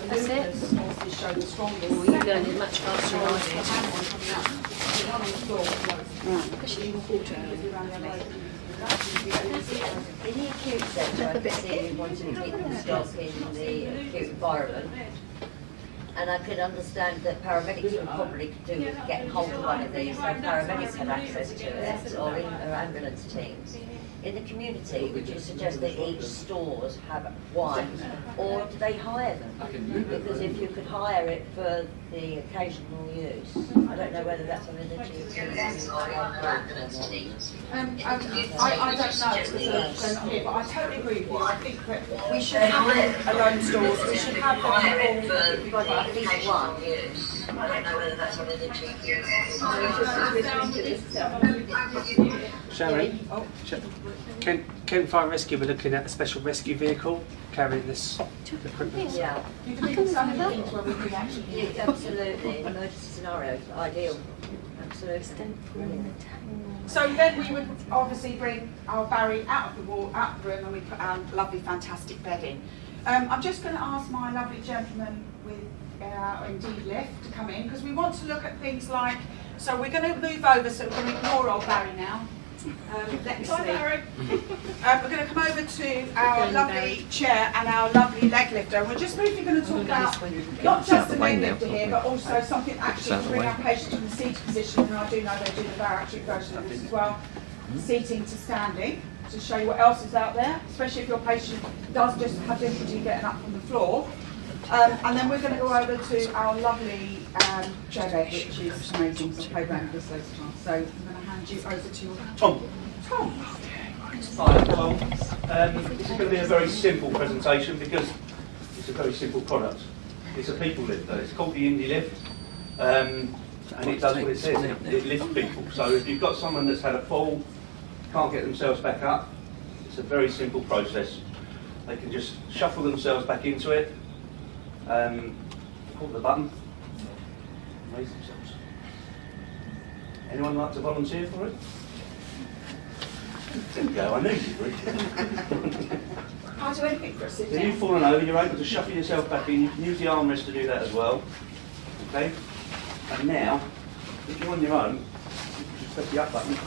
That's it. obviously showed the strongest. Oh, you learn it much faster than I did. Push it in, quarter. In the acute sector, I can see you want to keep the stock in the acute environment. And I could understand that paramedics would probably get hold of one of these, so paramedics have access to it, or ambulance teams. In the community, would you suggest that each stores have one, or do they hire them? Because if you could hire it for the occasional use, I don't know whether that's something that you can I don't know, because they're not here, but I totally agree with you. I think that we should have alone stores, we should have them all. at least one. I don't know whether that's something that Sharon, Kent Fire Rescue, we're looking at a special rescue vehicle carrying this equipment. Yeah, You can think some things where we can actually yeah, absolutely. Emergency scenarios, ideal. Absolutely. Brilliant. So then we would obviously bring our Barry out of the wall, out of the room, and we put our lovely, fantastic bed in. I'm just going to ask my lovely gentleman with our Indeed lift to come in, because we want to look at things like, so we're going to move over, so we're going to ignore old Barry now. Let me see. We're going to come over to our lovely chair and our lovely leg lifter, and we're just briefly going to talk about not just the leg lifter here, but also something actually to bring our patients from the seated position, and I do know they do the bariatric version of this as well, seating to standing, to show you what else is out there, especially if your patient does just have difficulty getting up from the floor. And then we're going to go over to our lovely chair bed, which is amazing, so I've played around with this loads of times. So I'm going to hand you over to Tom. Tom. Hi, Tom. This is going to be a very simple presentation because it's a very simple product. It's a people lifter. It's called the Indie Lift, and it does what it says. It lifts people. So if you've got someone that's had a fall, can't get themselves back up, it's a very simple process. They can just shuffle themselves back into it, pull the button, raise themselves. Anyone like to volunteer for it? There we go, I knew you would. I'll do anything for a sit So down. you've fallen over, you're able to shuffle yourself back in. You can use the armrest to do that as well. Okay? And now, if you're on your own, you can just press the up button.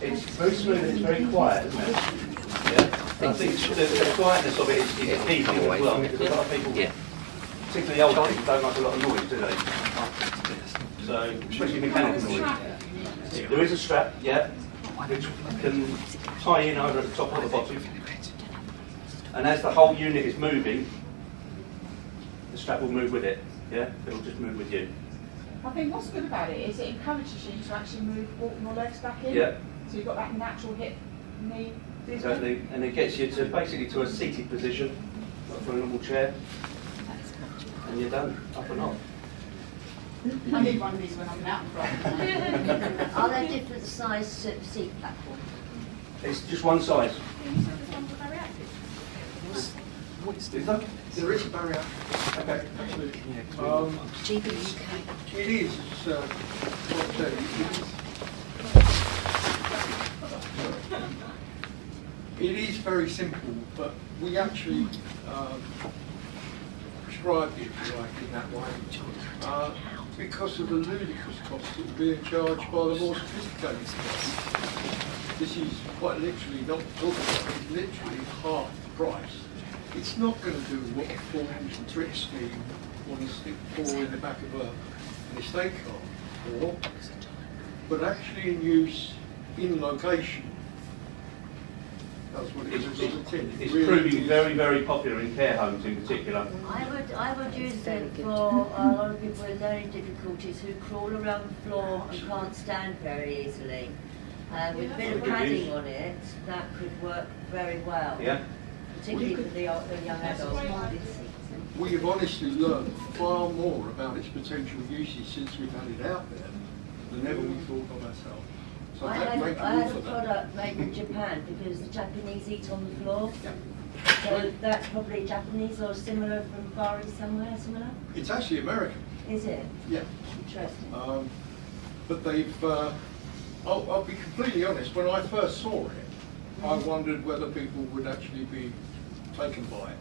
It's very smooth and it's very quiet, isn't it? Yeah? I think the quietness of it is key thing as well, because a lot of people, particularly old people, don't like a lot of noise, do they? So, especially mechanical noise. There is a strap, yeah, which can tie in over at the top or the bottom. And as the whole unit is moving, the strap will move with it, yeah? It'll just move with you. I think what's good about it is it encourages you to actually walk your legs back in. Yeah. So you've got that natural hip, knee. Exactly, and it gets you to basically to a seated position, like for a normal chair, and you're done, up and off. I need one of these when I'm out and front. Are there different size seat platforms? It's just one size. Is that? There is a barrier. Okay. Absolutely. It is, what I say, it is very simple, but we actually described it, if you like, in that way, because of the ludicrous costs that are being charged by the more sophisticated clients. This is quite literally not talking about, it's literally half the price. It's not going to do what a full trip scheme want to stick for in the back of an estate car for, but actually in use in location. That's what it is. It's proving very, very popular in care homes in particular. I would use it for a lot of people with learning difficulties who crawl around the floor and can't stand very easily. With a bit of padding on it, that could work very well. Yeah. Particularly for the young adults. We have honestly learned far more about its potential uses since we've had it out there than ever we thought of ourselves. So I that had makes a room for that. product made in Japan because the Japanese eat on the floor. Yeah. So that's probably Japanese or similar from Far East somewhere, similar? It's actually American. Is it? Yeah. Interesting. But they've, I'll be completely honest, when I first saw it, I wondered whether people would actually be taken by it,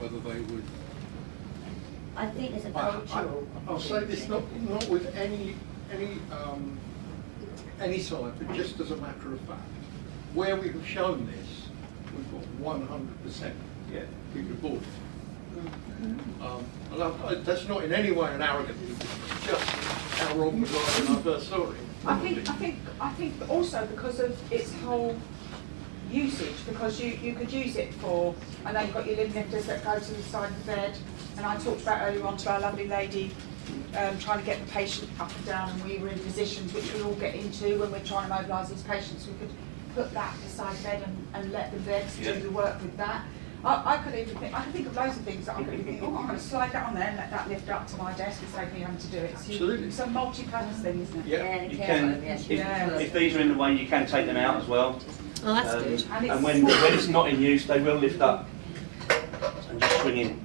whether they would. I think it's a cultural. I'll say this not with any side, but just as a matter of fact. Where we have shown this, we've got 100% people bought it. And that's not in any way an arrogant thing, it's just how wrong was I when I first saw it. I think also because of its whole usage, because you could use it for, I know you've got your limb lifters that go to the side of the bed, and I talked about earlier on to our lovely lady trying to get the patient up and down, and we were in positions which we all get into when we're trying to mobilise these patients. We could put that beside the bed and let the beds do the work with that. I could think of loads of things that I could think, oh, I'm going to slide that on there and let that lift up to my desk and save me having to do it. So Absolutely. It's a multi-purpose thing, isn't it? Yeah. You can, if these are in the way, you can take them out as well. Oh, that's good. And when it's not in use, they will lift up and just swing in.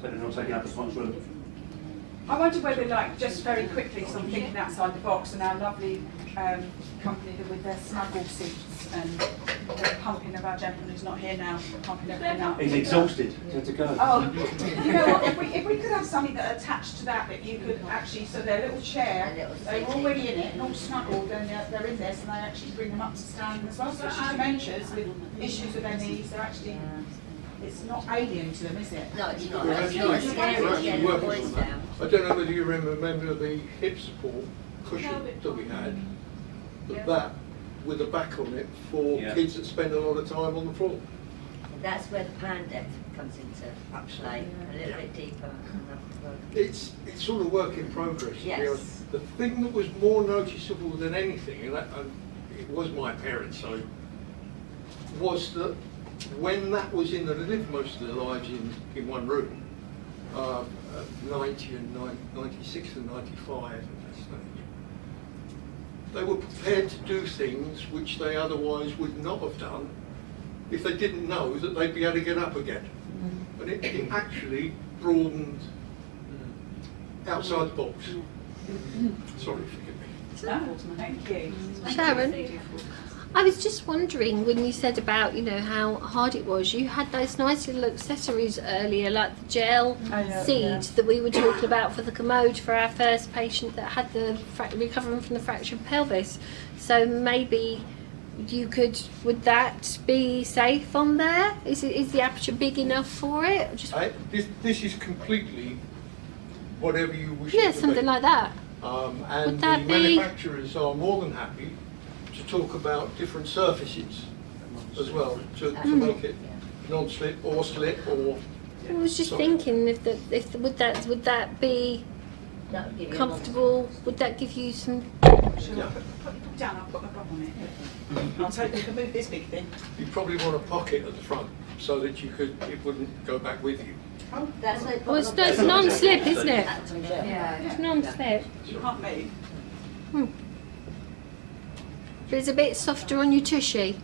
So they're not taking up as much room. I wonder whether, like, just very quickly, because I'm thinking outside the box, and our lovely company with their snuggle seats and the pumping of our gentleman who's not here now, pumping everything up. He's exhausted, to go. Oh, you know what, if we could have something that attached to that you could actually, so their little chair, they're already in it and all snuggled and they're in this, and they actually bring them up to stand as well. So it's just dementias with issues with their knees, they're actually, it's not alien to them, is it? No, it's not. We're It's actually, not scary we're to actually get the working voice on that. down. I don't know whether you remember the hip support cushion that we had, but that with a back on it for kids that spend a lot of time on the floor. That's where the pan depth comes into play, a little bit deeper. It's sort of work in progress. To be Yes. honest. The thing that was more noticeable than anything, and it was my parents, so was that when that was in, they lived most of their lives in one room, 90 and 96 and 95 at that stage. They were prepared to do things which they otherwise would not have done if they didn't know that they'd be able to get up again. And it actually broadened outside the box. Sorry, forgive me. No, thank you. Sharon, I was just wondering when you said about, you know, how hard it was, you had those nice little accessories earlier, like the gel seeds that we were talking about for the commode for our first patient that had the recovering from the fractured pelvis. So maybe you could, would that be safe on there? Is the aperture big enough for it? Just This is completely whatever you wish yeah, it to something be. like that. And Would the that be- manufacturers are more than happy to talk about different surfaces as well to make it non-slip or slip or. I was just Sorry. thinking would that be That would give you a comfortable? Would that give you some? Shall I put it down? I've got my glove on it. I'll take you can move this big thing. You probably want a pocket at the front so that it wouldn't go back with you. That's why Well, it's non-slip, isn't it? Yeah. It's non-slip. You can't move. But it's a bit softer on your tushy.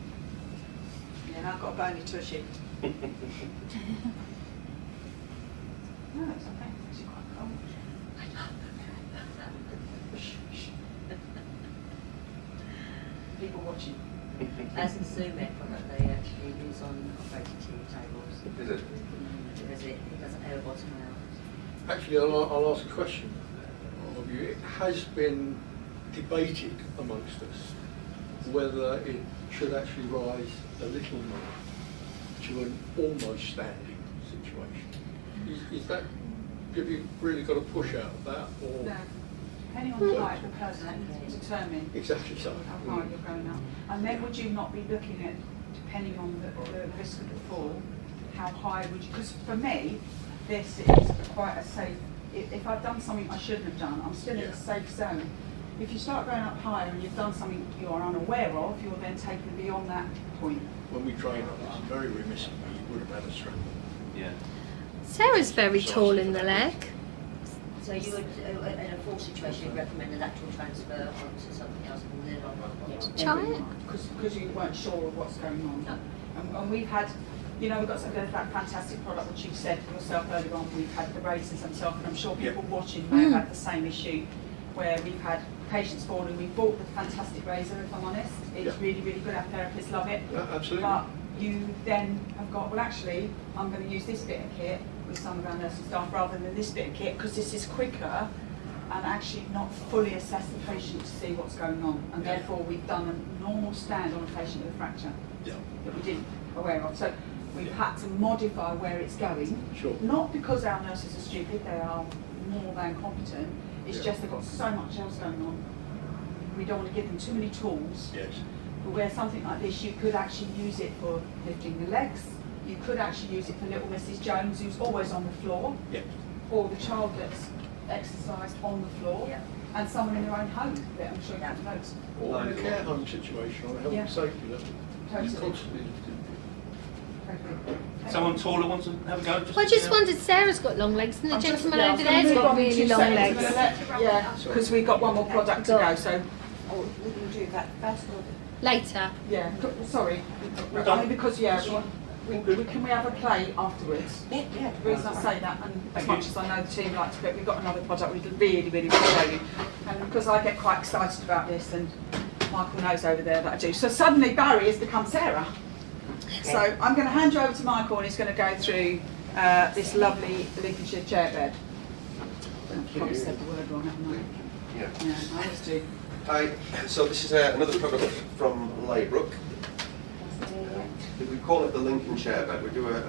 Yeah, and I've got a bony tushy. No, it's okay. It's quite cold. People watching. That's the Sumet product they actually use on operating theatre tables. Is it? Because it Actually, I'll ask a question of you. It has been debated amongst us whether it should actually rise a little more to an almost standing situation. Is that, have you really got a push out of that, or? No. Depending on the height of the person, determine Exactly so. how high you're going up. And then would you not be looking at, depending on the risk of the fall, how high would you, because for me, this is quite a safe, if I've done something I shouldn't have done, I'm still in a safe zone. If you start going up higher and you've done something you are unaware of, you're then taken beyond that point. When we train on this, very remiss of me, you would have had a stroke. Yeah. Sarah's very tall in the leg. So you would, in a fall situation, you'd recommend a lateral transfer onto something else and then on. Try it. Because you weren't sure of what's going on. And we've had, you know, we've got that fantastic product which you said yourself earlier on, we've had the races themselves, and I'm sure people watching may have had the same issue where we've had patients falling. We bought the fantastic razor, if I'm honest. It's really, really good. Our therapists love it. Yeah, absolutely. But you then have got, well, actually, I'm going to use this bit of kit with some of our nursing staff rather than this bit of kit because this is quicker and actually not fully assess the patient to see what's going on. And therefore, we've done a normal stand on a patient with a fracture that we didn't aware of. So we've had to modify where it's going. Sure. Not because our nurses are stupid, they are more than competent. It's just they've got so much else going on. We don't want to give them too many tools. Yes. But where something like this, you could actually use it for lifting the legs. You could actually use it for little Mrs. Jones, who's always on the floor. Yeah. Or the child that's exercised on the floor. Yeah. And someone in their own home that I'm sure you have notes. Or in a care home situation on a health and safety level. Totally. You constantly Someone taller wants to have a go? I just wondered, Sarah's got long legs and the gentleman over there's move got on really 2 long seconds. legs. Yeah, because we've got one more product to go, so we can do that first. Later. Yeah, sorry. I mean, because, can we have a play afterwards? Yeah. The reason I say that, and as much as I know the team likes it, we've got another product we'd really, really want to show you. And because I get quite excited about this, and Michael knows over there that I do. So suddenly Barry has become Sarah. So I'm going to hand you over to Michael, and he's going to go through this lovely Lincolnshire chair bed. I've probably said the word wrong, haven't I? Yeah. I always do. Hi, so this is another product from Laybrook. We call it the Lincoln chair bed. We do a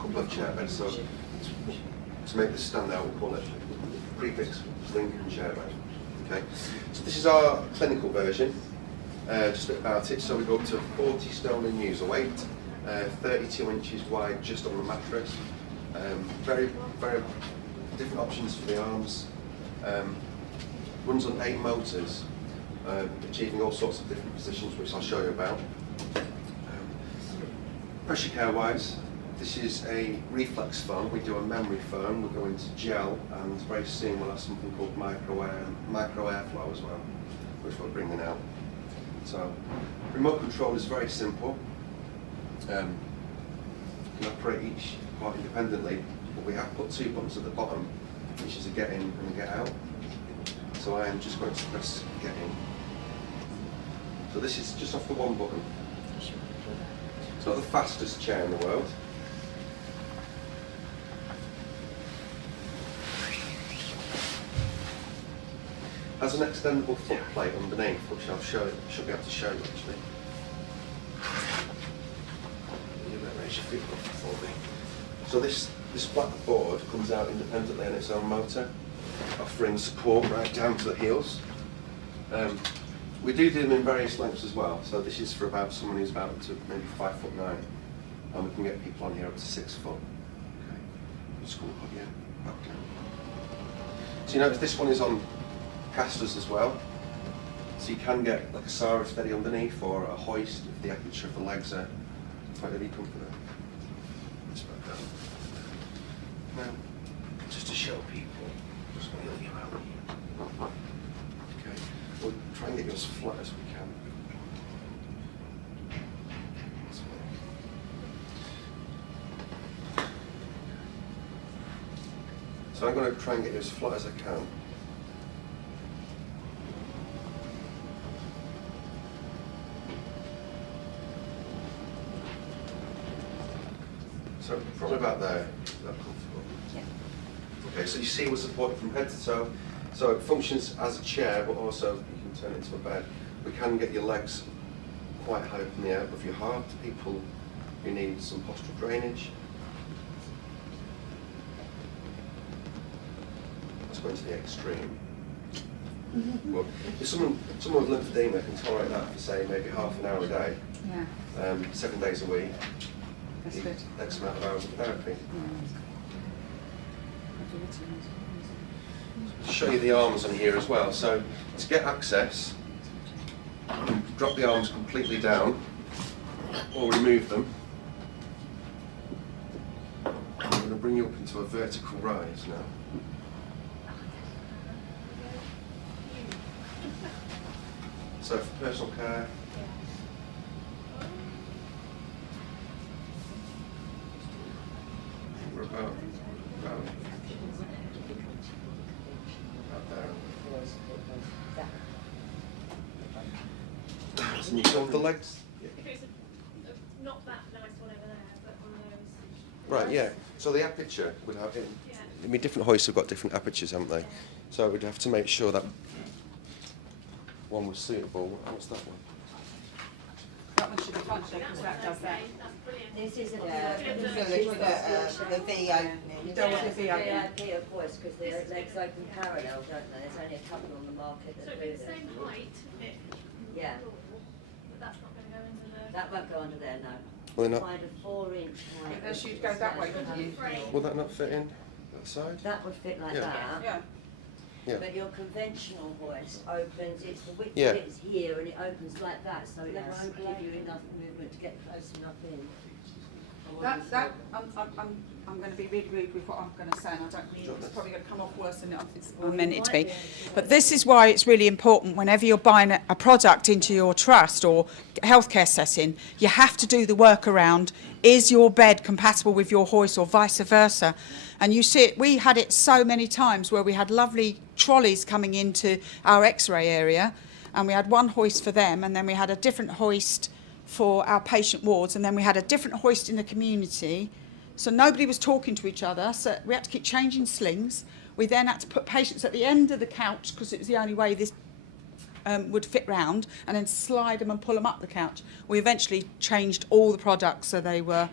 couple of chair beds, so to make this stand out, we call it prefix Lincoln chair bed. Okay, so this is our clinical version. Just a bit about it. So we go up to 40 stone in user weight, 32 inches wide just on the mattress. Very, very different options for the arms. Runs on 8 motors, achieving all sorts of different positions, which I'll show you about. Pressure care wise, this is a reflex foam. We do a memory foam, we go into gel, and very soon we'll have something called micro airflow as well, which we're bringing out. So, remote control is very simple. You can operate each part independently, but we have put 2 buttons at the bottom, which is a get in and a get out. So I am just going to press get in. So this is just off the 1 button. It's not the fastest chair in the world. Has an extendable foot plate underneath, which I'll should be able to show you actually. You better raise your feet up for me. So this black board comes out independently on its own motor, offering support right down to the heels. We do them in various lengths as well. So this is for about someone who's about to maybe 5'9", and we can get people on here up to 6 foot. Okay. Just go up, yeah, back down. So you notice this one is on casters as well. So you can get like a Sarah steady underneath or a hoist if the aperture of the legs are quite really comfortable. Just back down. Now, just to show people, just wheel you out. Okay, we'll try and get you as flat as we can. So I'm going to try and get you as flat as I can. So probably about there, that comfortable. Yeah. Okay, so you see we're supported from head to toe. So it functions as a chair, but also you can turn it into a bed. We can get your legs quite high up in the air above your heart. People who need some postural drainage. Let's go into the extreme. But if someone with lymphedema can tolerate that for, say, maybe half an hour a day, 7 days a week, That's good. X amount of hours of therapy. I'll show you the arms on here as well. So to get access, drop the arms completely down or remove them. I'm going to bring you up into a vertical rise now. So for personal care, we're about there. So you hold the legs. If it's not that nice one over there, but one of those. Right, yeah. So the aperture would have it. Yeah. I mean, different hoists have got different apertures, haven't they? So we'd have to make sure that one was suitable. What's that one? That one should be fun, because that does that. That's brilliant. This isn't The V opening. You don't want the V opening. VIP of voice because their legs open parallel, don't they? There's only a couple on the market So that it'd do be the this. same height, Yeah, but that's not going to go into the. that won't go under there, no. Will they not? Find a 4-inch height. Unless you'd go that way, wouldn't you? Will that not fit in that side? That would fit like Yeah. that. Yeah. Yeah. But your conventional hoist opens, it's the width Yeah. of it's here and it opens like that, so it won't give you enough movement to get close enough in. I'm going to be really rude with what I'm going to say, and I don't mean it's probably going to come off worse than I meant it to be. But this is why it's really important whenever you're buying a product into your trust or healthcare setting, you have to do the work around, is your bed compatible with your hoist or vice versa? And you see it, we had it so many times where we had lovely trolleys coming into our x-ray area, and we had one hoist for them, and then we had a different hoist for our patient wards, and then we had a different hoist in the community. So nobody was talking to each other, so we had to keep changing slings. We then had to put patients at the end of the couch because it was the only way this would fit round, and then slide them and pull them up the couch. We eventually changed all the products so they were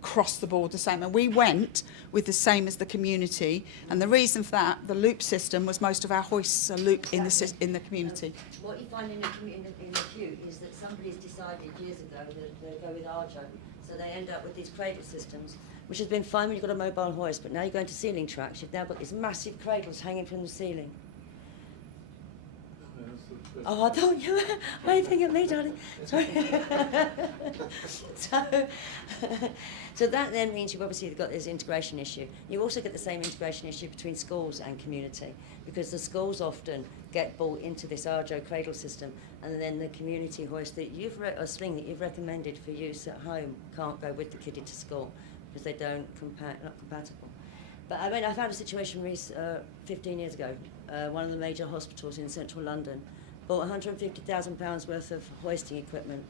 across the board the same, and we went with the same as the community. And the reason for that, the loop system, was most of our hoists are loop in the community. What you find in the acute is that somebody's decided years ago that they'll go with Arjo, so they end up with these cradle systems, which has been fine when you've got a mobile hoist, but now you're going to ceiling tracks, you've now got these massive cradles hanging from the ceiling. Oh, I thought you were waving at me, darling. Sorry. So that then means you've obviously got this integration issue. You also get the same integration issue between schools and community, because the schools often get bought into this Arjo cradle system, and then the community hoist that you've or sling that you've recommended for use at home can't go with the kid into school because they don't not compatible. But I mean, I found a situation 15 years ago. One of the major hospitals in central London bought £150,000 worth of hoisting equipment,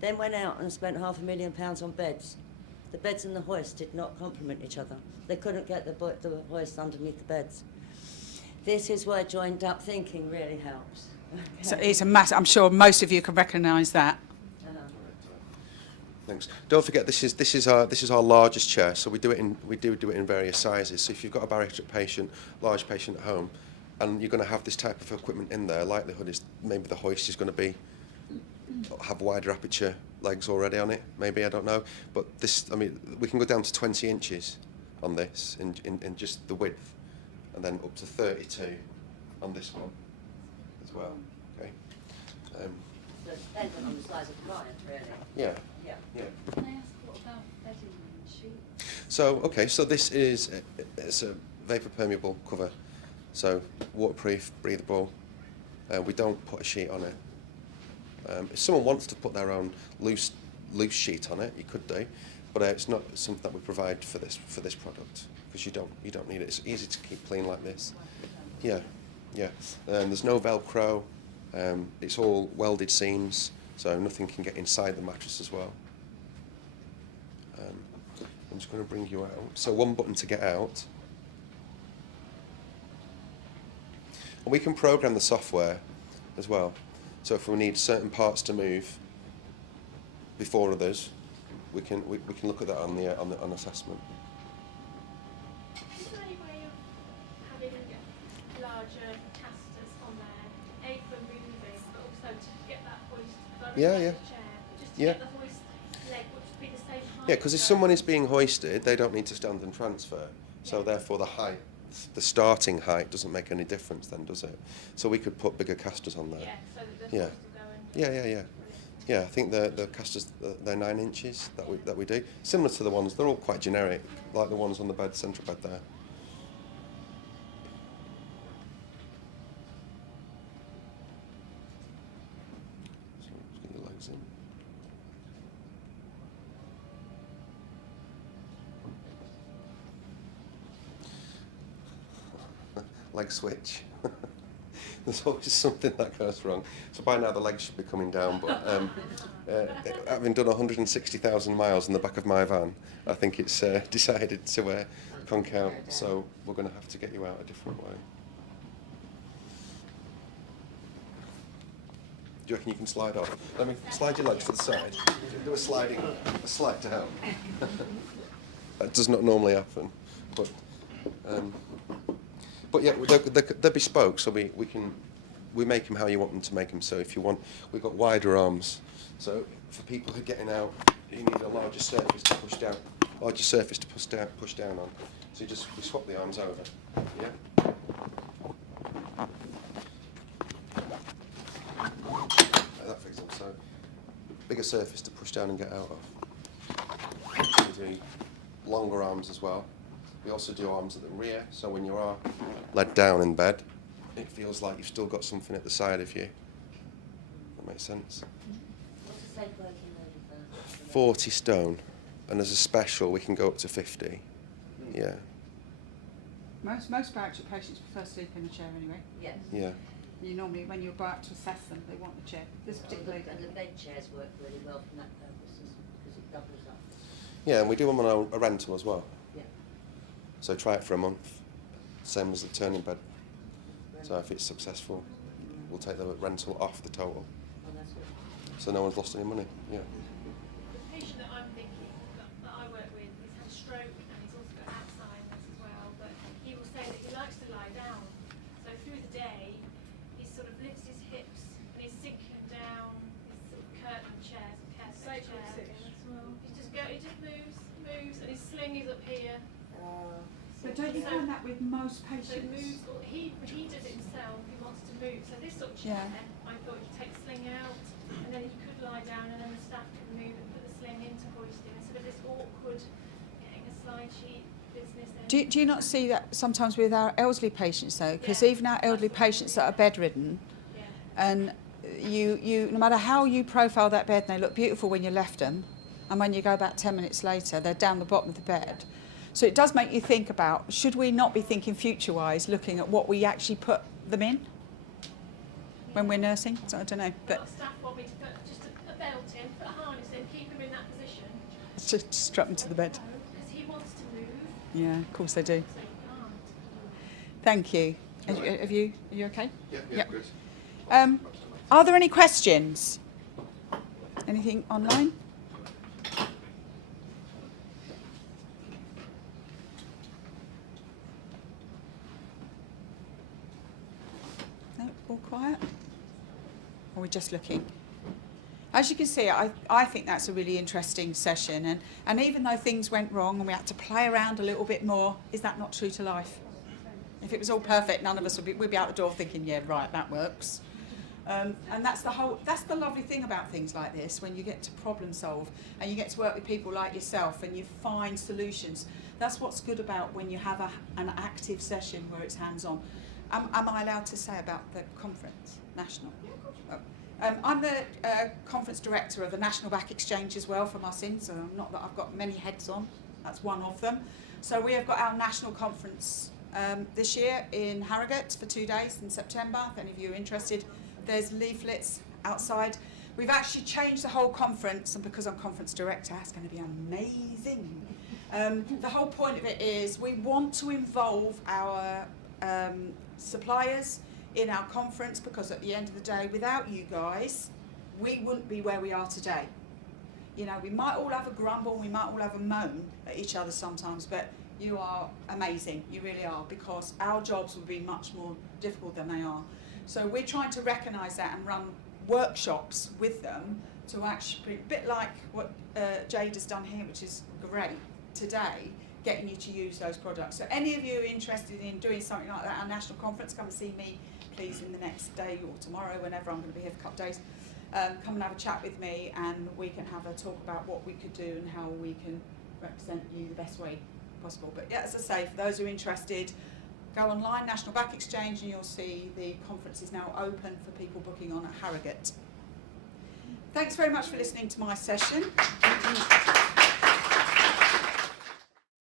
then went out and spent £500,000 on beds. The beds and the hoist did not complement each other. They couldn't get the hoist underneath the beds. This is where joined up thinking really helps. Okay. So it's a mass. I'm sure most of you can recognise that. Thanks. Don't forget, this is our largest chair. So we do it in various sizes. So if you've got a bariatric patient, large patient at home, and you're going to have this type of equipment in there, likelihood is maybe the hoist is going to have wider aperture legs already on it. Maybe, I don't know. But this, I mean, we can go down to 20 inches on this in just the width, and then up to 32 on this one as well. Okay. So it's dependent on the size of the client, really. Yeah. Yeah. Yeah. Can I ask what about bedding and sheets? So okay, so this is it's a vapor permeable cover, so waterproof, breathable. We don't put a sheet on it. If someone wants to put their own loose sheet on it, you could do, but it's not something that we provide for this product because you don't need it. It's easy to keep clean like this. Yeah, yeah. There's no Velcro. It's all welded seams, so nothing can get inside the mattress as well. I'm just going to bring you out. So one button to get out, And we can program the software as well. So if we need certain parts to move before others, we can look at that on assessment. Is there any way of having larger casters on there, A for moving, but also to get that hoist? Yeah. Chair, just to Yeah. get the hoist leg, which would be the same height. Yeah, because if someone is being hoisted, they don't need to stand and transfer. So therefore the height, the starting height doesn't make any difference then, does it? So we could put bigger casters on there. Yeah, so that the Yeah. hoist will go in. Yeah. Yeah, I think the casters, they're 9 inches that we do. Similar to the ones, they're all quite generic, like the ones on the bed, central bed there. So just get your legs in. Leg switch. There's always something that goes wrong. So by now the legs should be coming down, but having done 160,000 miles in the back of my van, I think it's decided to conk out, so we're going to have to get you out a different way. Do you reckon you can slide off? Let me slide your legs to the side. Do a slide down. That does not normally happen, but yeah, they're bespoke, so we make them how you want them to make them. So if you want, we've got wider arms. So for people who are getting out, you need a larger surface to push down, push down on. So we swap the arms over. Yeah. Like that, for example. So bigger surface to push down and get out of. We do longer arms as well. We also do arms at the rear, so when you are led down in bed, it feels like you've still got something at the side of you. That makes sense? What's the safe working load of that? 40 stone, and as a special we can go up to 50. Yeah. Most bariatric patients prefer to sleep in a chair anyway. Yes. Yeah. You normally, when you're about to assess them, they want the chair. This particular lady. And the bed chairs work really well for that purpose because it doubles up. Yeah, and we do them on a rental as well. Yeah. So try it for a month, same as the turning bed. So if it's successful, we'll take the rental off the total. Oh, that's good. So no one's lost any money. Yeah. The patient that I'm thinking that I work with, he's had a stroke and he's also got Alzheimer's as well, but he will say that he likes to lie down. So through the day, he sort of lifts his hips and he's sinking down his sort of curtain chairs, caretaker chair. He just moves, and his sling is up here. But don't you find that with most So patients? moves, or he does it himself, he wants to move. So this sort of chair, I thought you take the sling out, and then you could lie down, and then the staff can move and put the sling into hoisting, instead of this awkward getting a slide sheet business. Do you not see that sometimes with our elderly patients though? Because even our elderly patients that are bedridden, and you no matter how you profile that bed, they look beautiful when you left them, and when you go back 10 minutes later, they're down the bottom of the bed. So it does make you think about, should we not be thinking future-wise, looking at what we actually put them in when we're nursing? So I don't know. But Staff want me to put just a belt in, put a harness in, keep him in that position. just strap them to the bed. Because he wants to move, Yeah, of course they do. so he can't. Thank you. Are you okay? Yeah, Yep. good. Are there any questions? Anything online? No, all quiet? Or are we just looking? As you can see, I think that's a really interesting session, and even though things went wrong and we had to play around a little bit more, is that not true to life? If it was all perfect, none of us we'd be out the door thinking, yeah, right, that works. And that's the lovely thing about things like this, when you get to problem solve and you get to work with people like yourself and you find solutions. That's what's good about when you have an active session where it's hands-on. Am I allowed to say about the conference, national? Oh. I'm the conference director of the National Back Exchange as well for my sins, so not that I've got many heads on, that's one of them. So we have got our national conference this year in Harrogate for 2 days in September. If any of you are interested, there's leaflets outside. We've actually changed the whole conference, and because I'm conference director, it's going to be amazing. The whole point of it is we want to involve our suppliers in our conference, because at the end of the day, without you guys, we wouldn't be where we are today. You know, we might all have a grumble, we might all have a moan at each other sometimes, but you are amazing, you really are, because our jobs would be much more difficult than they are. So we're trying to recognise that and run workshops with them to actually, a bit like what Jade has done here, which is great today, getting you to use those products. So any of you interested in doing something like that, our national conference, come and see me, please, in the next day or tomorrow, whenever I'm going to be here for a couple of days. Come and have a chat with me, and we can have a talk about what we could do and how we can represent you the best way possible. But yeah, as I say, for those who are interested, go online, National Back Exchange, and you'll see the conference is now open for people booking on at Harrogate. Thanks very much for listening to my session.